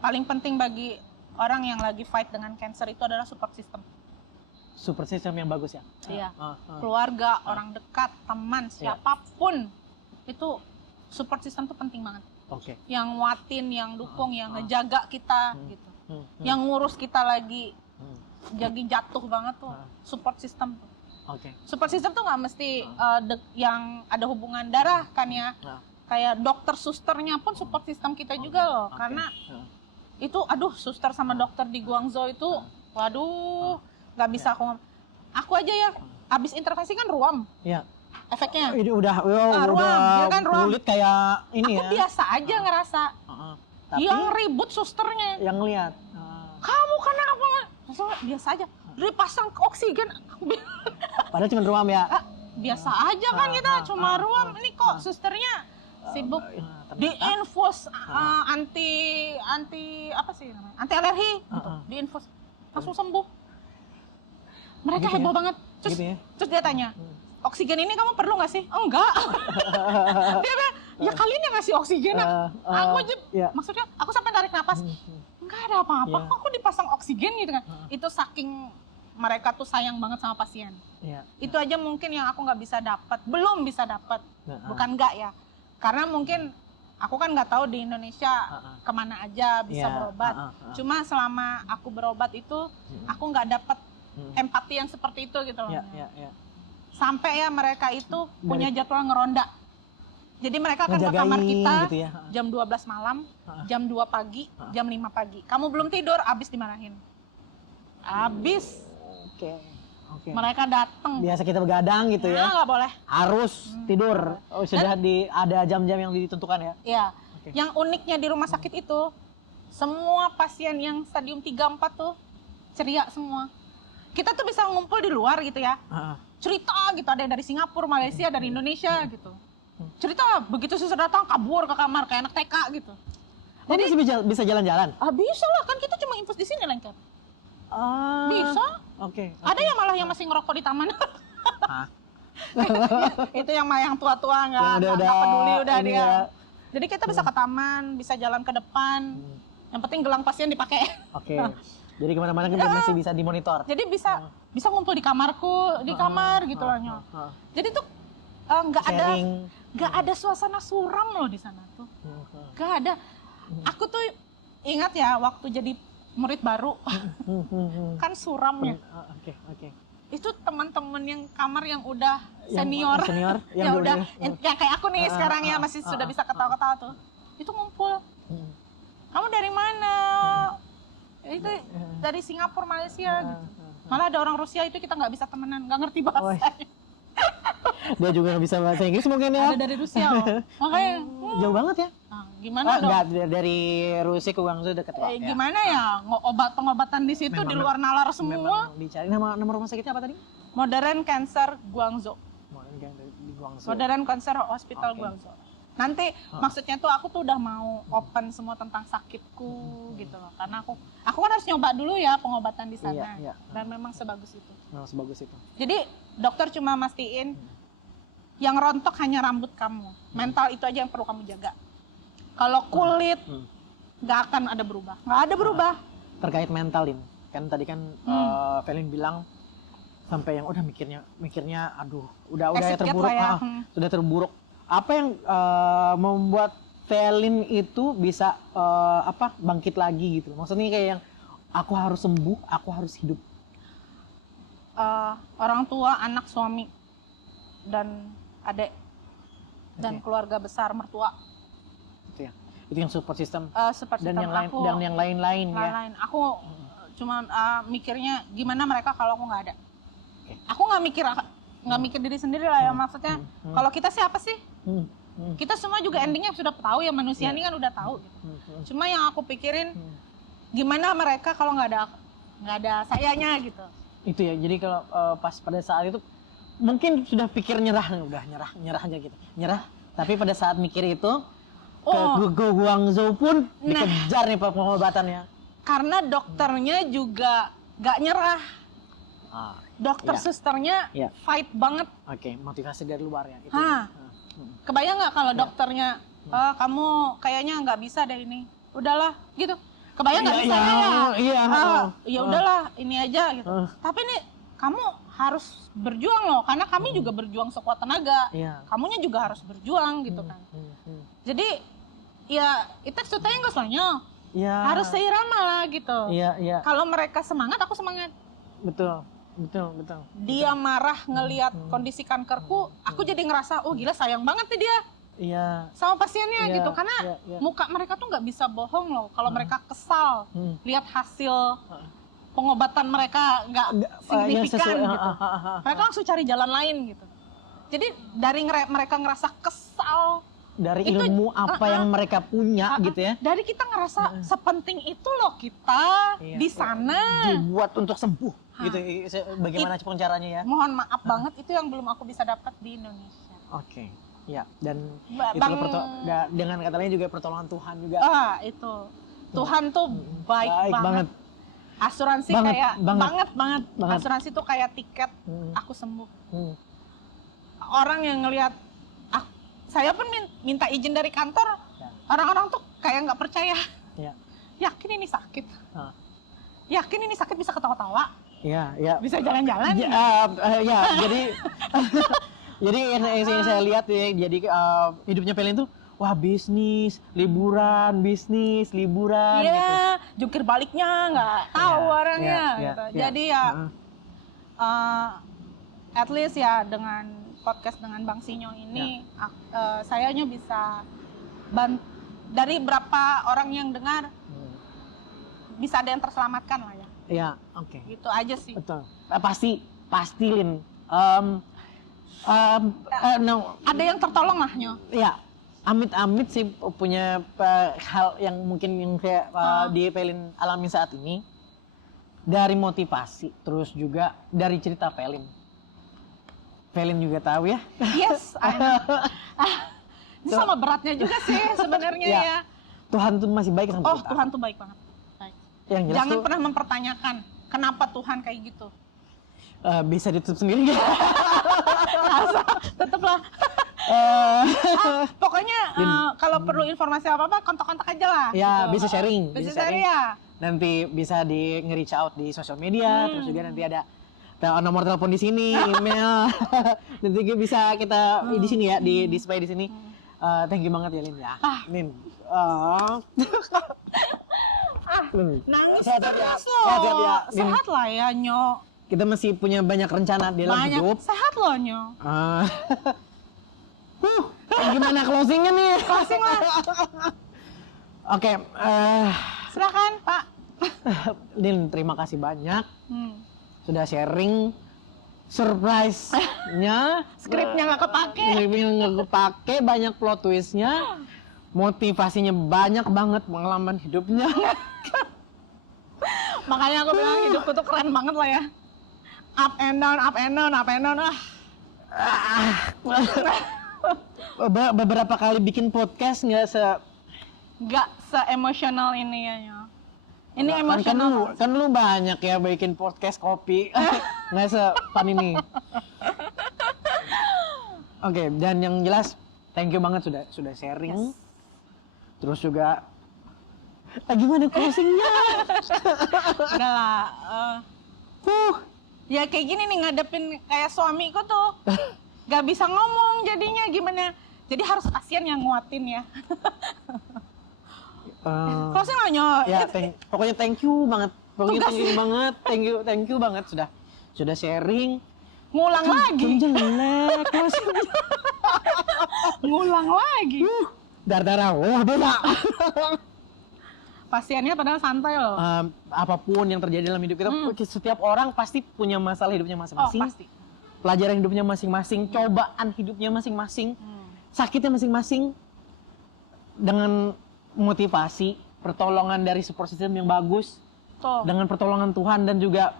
paling penting bagi orang yang lagi fight dengan cancer itu adalah support system. Super system yang bagus ya. Iya. Keluarga, orang dekat, teman, siapapun itu support system tuh penting banget. Oke. Yang nguatin, yang dukung, yang ngejaga kita gitu. Yang ngurus kita lagi jadi jatuh banget tuh support system tuh. Oke. Support system tuh nggak mesti yang ada hubungan darah kan ya. Kayak dokter susternya pun support system kita juga loh. Karena itu suster sama dokter di Guangzhou itu waduh nggak bisa aku aja ya abis intervensi kan ruam. Iya. Efeknya. Ini udah ruam, ya kan ruam. kulit kayak ini Aku biasa aja ngerasa. Tapi Yang ribut susternya. yang lihat. Kamu kenapa? Maksudnya biasa aja. Dipasang oksigen. Padahal cuma ruam ya. Biasa aja kan kita cuma ruam. Ini kok susternya sibuk diinfus anti apa sih namanya? Anti alergi. Diinfus langsung sembuh. Mereka Gitu heboh ya? banget. Terus, Gitu ya? terus dia tanya, oksigen ini kamu perlu nggak sih? Enggak. Dia bilang, ya kalian yang ngasih oksigen. Aku aja, maksudnya aku sampai tarik napas. Enggak ada apa-apa, kok aku dipasang oksigen gitu kan. Itu saking mereka tuh sayang banget sama pasien. Itu aja mungkin yang aku nggak bisa dapat, belum bisa dapat. Bukan enggak ya. Karena mungkin aku kan nggak tahu di Indonesia kemana aja bisa berobat. Cuma selama aku berobat itu, aku nggak dapat empati yang seperti itu gitu loh. Sampai ya mereka itu punya jadwal ngeronda. Jadi mereka akan ke kamar kita gitu ya. jam 12 malam, jam 2 pagi, jam 5 pagi. Kamu belum tidur, abis dimarahin. Abis. Oke. Mereka datang. Biasa kita begadang gitu ya. Nggak boleh. Harus tidur. Sudah ada jam-jam yang ditentukan ya. Iya. Yang uniknya di rumah sakit itu, semua pasien yang stadium 3-4 tuh ceria semua. kita tuh bisa ngumpul di luar gitu ya. Cerita gitu, ada yang dari Singapura, Malaysia, dari Indonesia gitu. Cerita begitu susah datang kabur ke kamar kayak anak TK gitu. Jadi bisa jalan-jalan? Bisa lah, kan kita cuma infus di sini lengkap. Bisa. Oke. Ada yang malah yang masih ngerokok di taman. Hah? Itu yang tua-tua nggak peduli udah dia. Ya. Jadi kita bisa ke taman, bisa jalan ke depan. Yang penting gelang pasien dipakai. Oke. Jadi kemana-mana kita masih bisa dimonitor. Jadi bisa ngumpul di kamarku, di kamar gitu loh Nyo. Jadi tuh nggak ada suasana suram loh di sana tuh. Nggak ada. Aku tuh ingat ya waktu jadi murid baru, kan suram ya. Oke. Itu teman-teman yang kamar yang udah senior, yang udah yang kayak aku nih sekarang ya masih sudah bisa ketawa-ketawa tuh. Itu ngumpul. Kamu dari mana? Itu dari Singapura, Malaysia gitu. Malah ada orang Rusia itu kita nggak bisa temenan, nggak ngerti bahasa. Dia juga nggak bisa bahasa Inggris mungkin ya. Ada dari Rusia loh. Makanya jauh banget ya. Gimana dong? Enggak, dari Rusia ke Guangzhou dekat kok. Gimana ya? Pengobatan di situ di luar nalar semua. Dicari nama rumah sakitnya apa tadi? Modern Cancer Guangzhou. Di Guangzhou. Modern Cancer Hospital Guangzhou. Nanti maksudnya tuh aku tuh udah mau open semua tentang sakitku gitu loh. Karena aku kan harus nyoba dulu ya pengobatan di sana. Iya. Dan memang sebagus itu. Sebagus itu. Jadi dokter cuma mastiin yang rontok hanya rambut kamu. Mental itu aja yang perlu kamu jaga. Kalau kulit nggak akan ada berubah. Nggak ada berubah. Terkait mentalin. Kan tadi kan Velin bilang sampai yang udah mikirnya aduh udah ya terburuk ya. Sudah terburuk. Apa yang membuat Velin itu bisa bangkit lagi gitu? Maksudnya kayak yang aku harus sembuh, aku harus hidup. Orang tua, anak, suami, dan adik, dan keluarga besar, mertua. Itu ya. Itu yang support system. Dan yang lain-lain ya. Lain. Aku cuma mikirnya gimana mereka kalau aku nggak ada. Aku nggak mikir diri sendiri lah ya, maksudnya kalau kita siapa sih? Kita semua juga endingnya sudah tahu ya, manusia ini kan udah tahu gitu. Cuma yang aku pikirin gimana mereka kalau nggak ada sayanya gitu. Itu ya, jadi kalau pas pada saat itu mungkin sudah pikir nyerah aja gitu, tapi pada saat mikir itu ke Guangzhou pun dikejar nih pengobatannya. Karena dokternya juga nggak nyerah. Dokter susternya fight banget. Oke, motivasi dari luar ya. Itu. Kebayang nggak kalau dokternya, kamu kayaknya nggak bisa deh ini, udahlah gitu. Kebayang nggak bisa ya? Ya udahlah ini aja gitu. Tapi nih kamu harus berjuang loh, karena kami juga berjuang sekuat tenaga. Kamunya juga harus berjuang gitu kan. Jadi ya itu ceritanya nggak soalnya. Harus seirama lah gitu. Kalau mereka semangat, aku semangat. Betul. Dia marah ngelihat kondisi kankerku, aku jadi ngerasa, oh gila sayang banget nih dia. Sama pasiennya gitu, karena muka mereka tuh nggak bisa bohong loh. Kalau mereka kesal, lihat hasil pengobatan mereka nggak signifikan gitu, mereka langsung cari jalan lain gitu. Jadi dari mereka ngerasa kesal, dari ilmu apa yang mereka punya gitu ya. Dari kita ngerasa sepenting itu loh kita di sana. Dibuat untuk sembuh gitu. Bagaimana pun caranya ya. Mohon maaf banget, itu yang belum aku bisa dapat di Indonesia. Oke. Ya, dan dengan kata lain juga pertolongan Tuhan juga. Itu. Tuhan tuh baik banget. Asuransi banget. Asuransi tuh kayak tiket aku sembuh. Orang yang ngelihat saya pun minta izin dari kantor, orang-orang tuh kayak nggak percaya. Yakin ini sakit? Yakin ini sakit bisa ketawa-tawa? Bisa jalan-jalan? Jadi yang saya lihat ya, jadi hidupnya Velin tuh wah bisnis, liburan gitu. Jungkir baliknya nggak tahu orangnya gitu. Jadi at least ya dengan podcast dengan Bang Sinyo ini, sayanya bisa dari berapa orang yang dengar, bisa ada yang terselamatkan lah ya. Gitu aja sih. Betul. Pasti Lin. Ada yang tertolong lah Nyo. Amit-amit sih punya hal yang mungkin yang kayak di Velin alami saat ini. dari motivasi, terus juga dari cerita Velin. Velin juga tahu ya. Yes, I know. Ini sama beratnya juga sih sebenarnya Ya. ya. Tuhan tuh masih baik sama Oh, kita. Tuhan tuh baik banget. Baik. Yang jelas Jangan tuh, pernah mempertanyakan kenapa Tuhan kayak gitu. bisa ditutup sendiri nggak? Tetaplah. Pokoknya kalau perlu informasi apa-apa kontak-kontak aja lah. Ya, gitu. bisa sharing. Bisa sharing ya. Nanti bisa di nge-reach out di sosial media, terus juga nanti ada nomor telepon di sini, email. Nanti bisa kita di sini ya, di display di sini. Thank you banget ya Lin ya. Lin. Nangis Sehat ya. terus loh. Sehat ya. Lin, Sehat lah ya, Nyo. kita masih punya banyak rencana dalam Banyak. hidup. Sehat loh, Nyo. Gimana closingnya nih? Closing lah. Oke, Silakan, Pak. Lin, terima kasih banyak Hmm. sudah sharing surprise-nya. Skripnya nggak kepake. Skripnya nggak kepake, banyak plot twist-nya. Motivasinya banyak banget, pengalaman hidupnya. Makanya aku bilang hidupku tuh keren banget lah ya. Up and down, up and down, up and down. Beberapa kali bikin podcast nggak Nggak se-emosional ini ya, Nyo. Ini kan emosional. lu banyak ya bikin podcast kopi. Nggak se-fun ini. Oke, dan yang jelas thank you banget sudah sharing. Terus juga gimana closingnya? Udahlah. Ya kayak gini nih ngadepin kayak suamiku tuh. Gak bisa ngomong jadinya gimana. Jadi harus pasien yang nguatin ya. Closing lah, Nyo. Ya, pokoknya thank you banget. Pokoknya thank you banget sudah sharing. Ngulang lagi. Jelek closingnya. Ngulang lagi. Dar-darah, wah beda. Pasiennya padahal santai loh. Apapun yang terjadi dalam hidup kita, setiap orang pasti punya masalah hidupnya Oh, masing-masing. pasti. Pelajaran hidupnya masing-masing, cobaan hidupnya masing-masing, sakitnya masing-masing. Dengan motivasi, pertolongan dari support system yang bagus, Tuh. dengan pertolongan Tuhan dan juga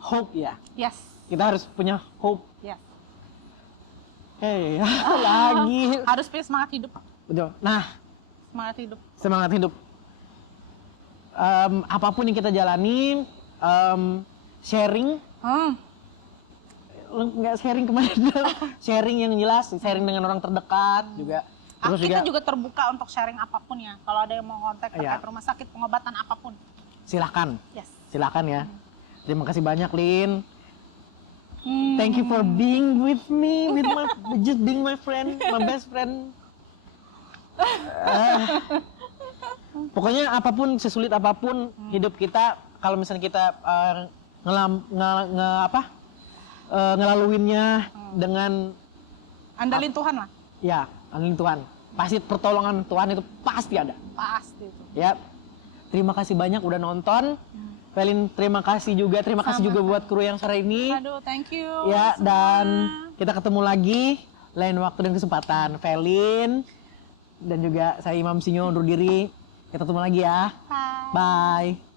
hope ya. Yes. Kita harus punya hope. Yes. Hey, lagi. Harus punya semangat hidup. Betul. Nah, Semangat hidup. semangat hidup. Apapun yang kita jalani, sharing, lu nggak sharing kemana? Sharing yang jelas, sharing dengan orang terdekat juga. Terus Kita juga terbuka untuk sharing apapun ya. Kalau ada yang mau kontak terkait rumah sakit, pengobatan apapun. silakan, Yes. silakan ya. Terima kasih banyak Lin. Thank you for being with me, with my just being my friend, my best friend. Pokoknya apapun, sesulit apapun hidup kita, kalau misalnya kita ngelaluinnya dengan Andalin Tuhan lah. ya, andalin Tuhan. Pasti pertolongan Tuhan itu pasti ada. Pasti itu. Ya. Terima kasih banyak udah nonton. Velin, terima kasih juga buat kru yang sore ini. Aduh, thank you. Ya, semua. dan kita ketemu lagi lain waktu dan kesempatan. Velin dan juga saya Imam Sinyo undur diri. Kita ketemu lagi ya. Bye. Bye.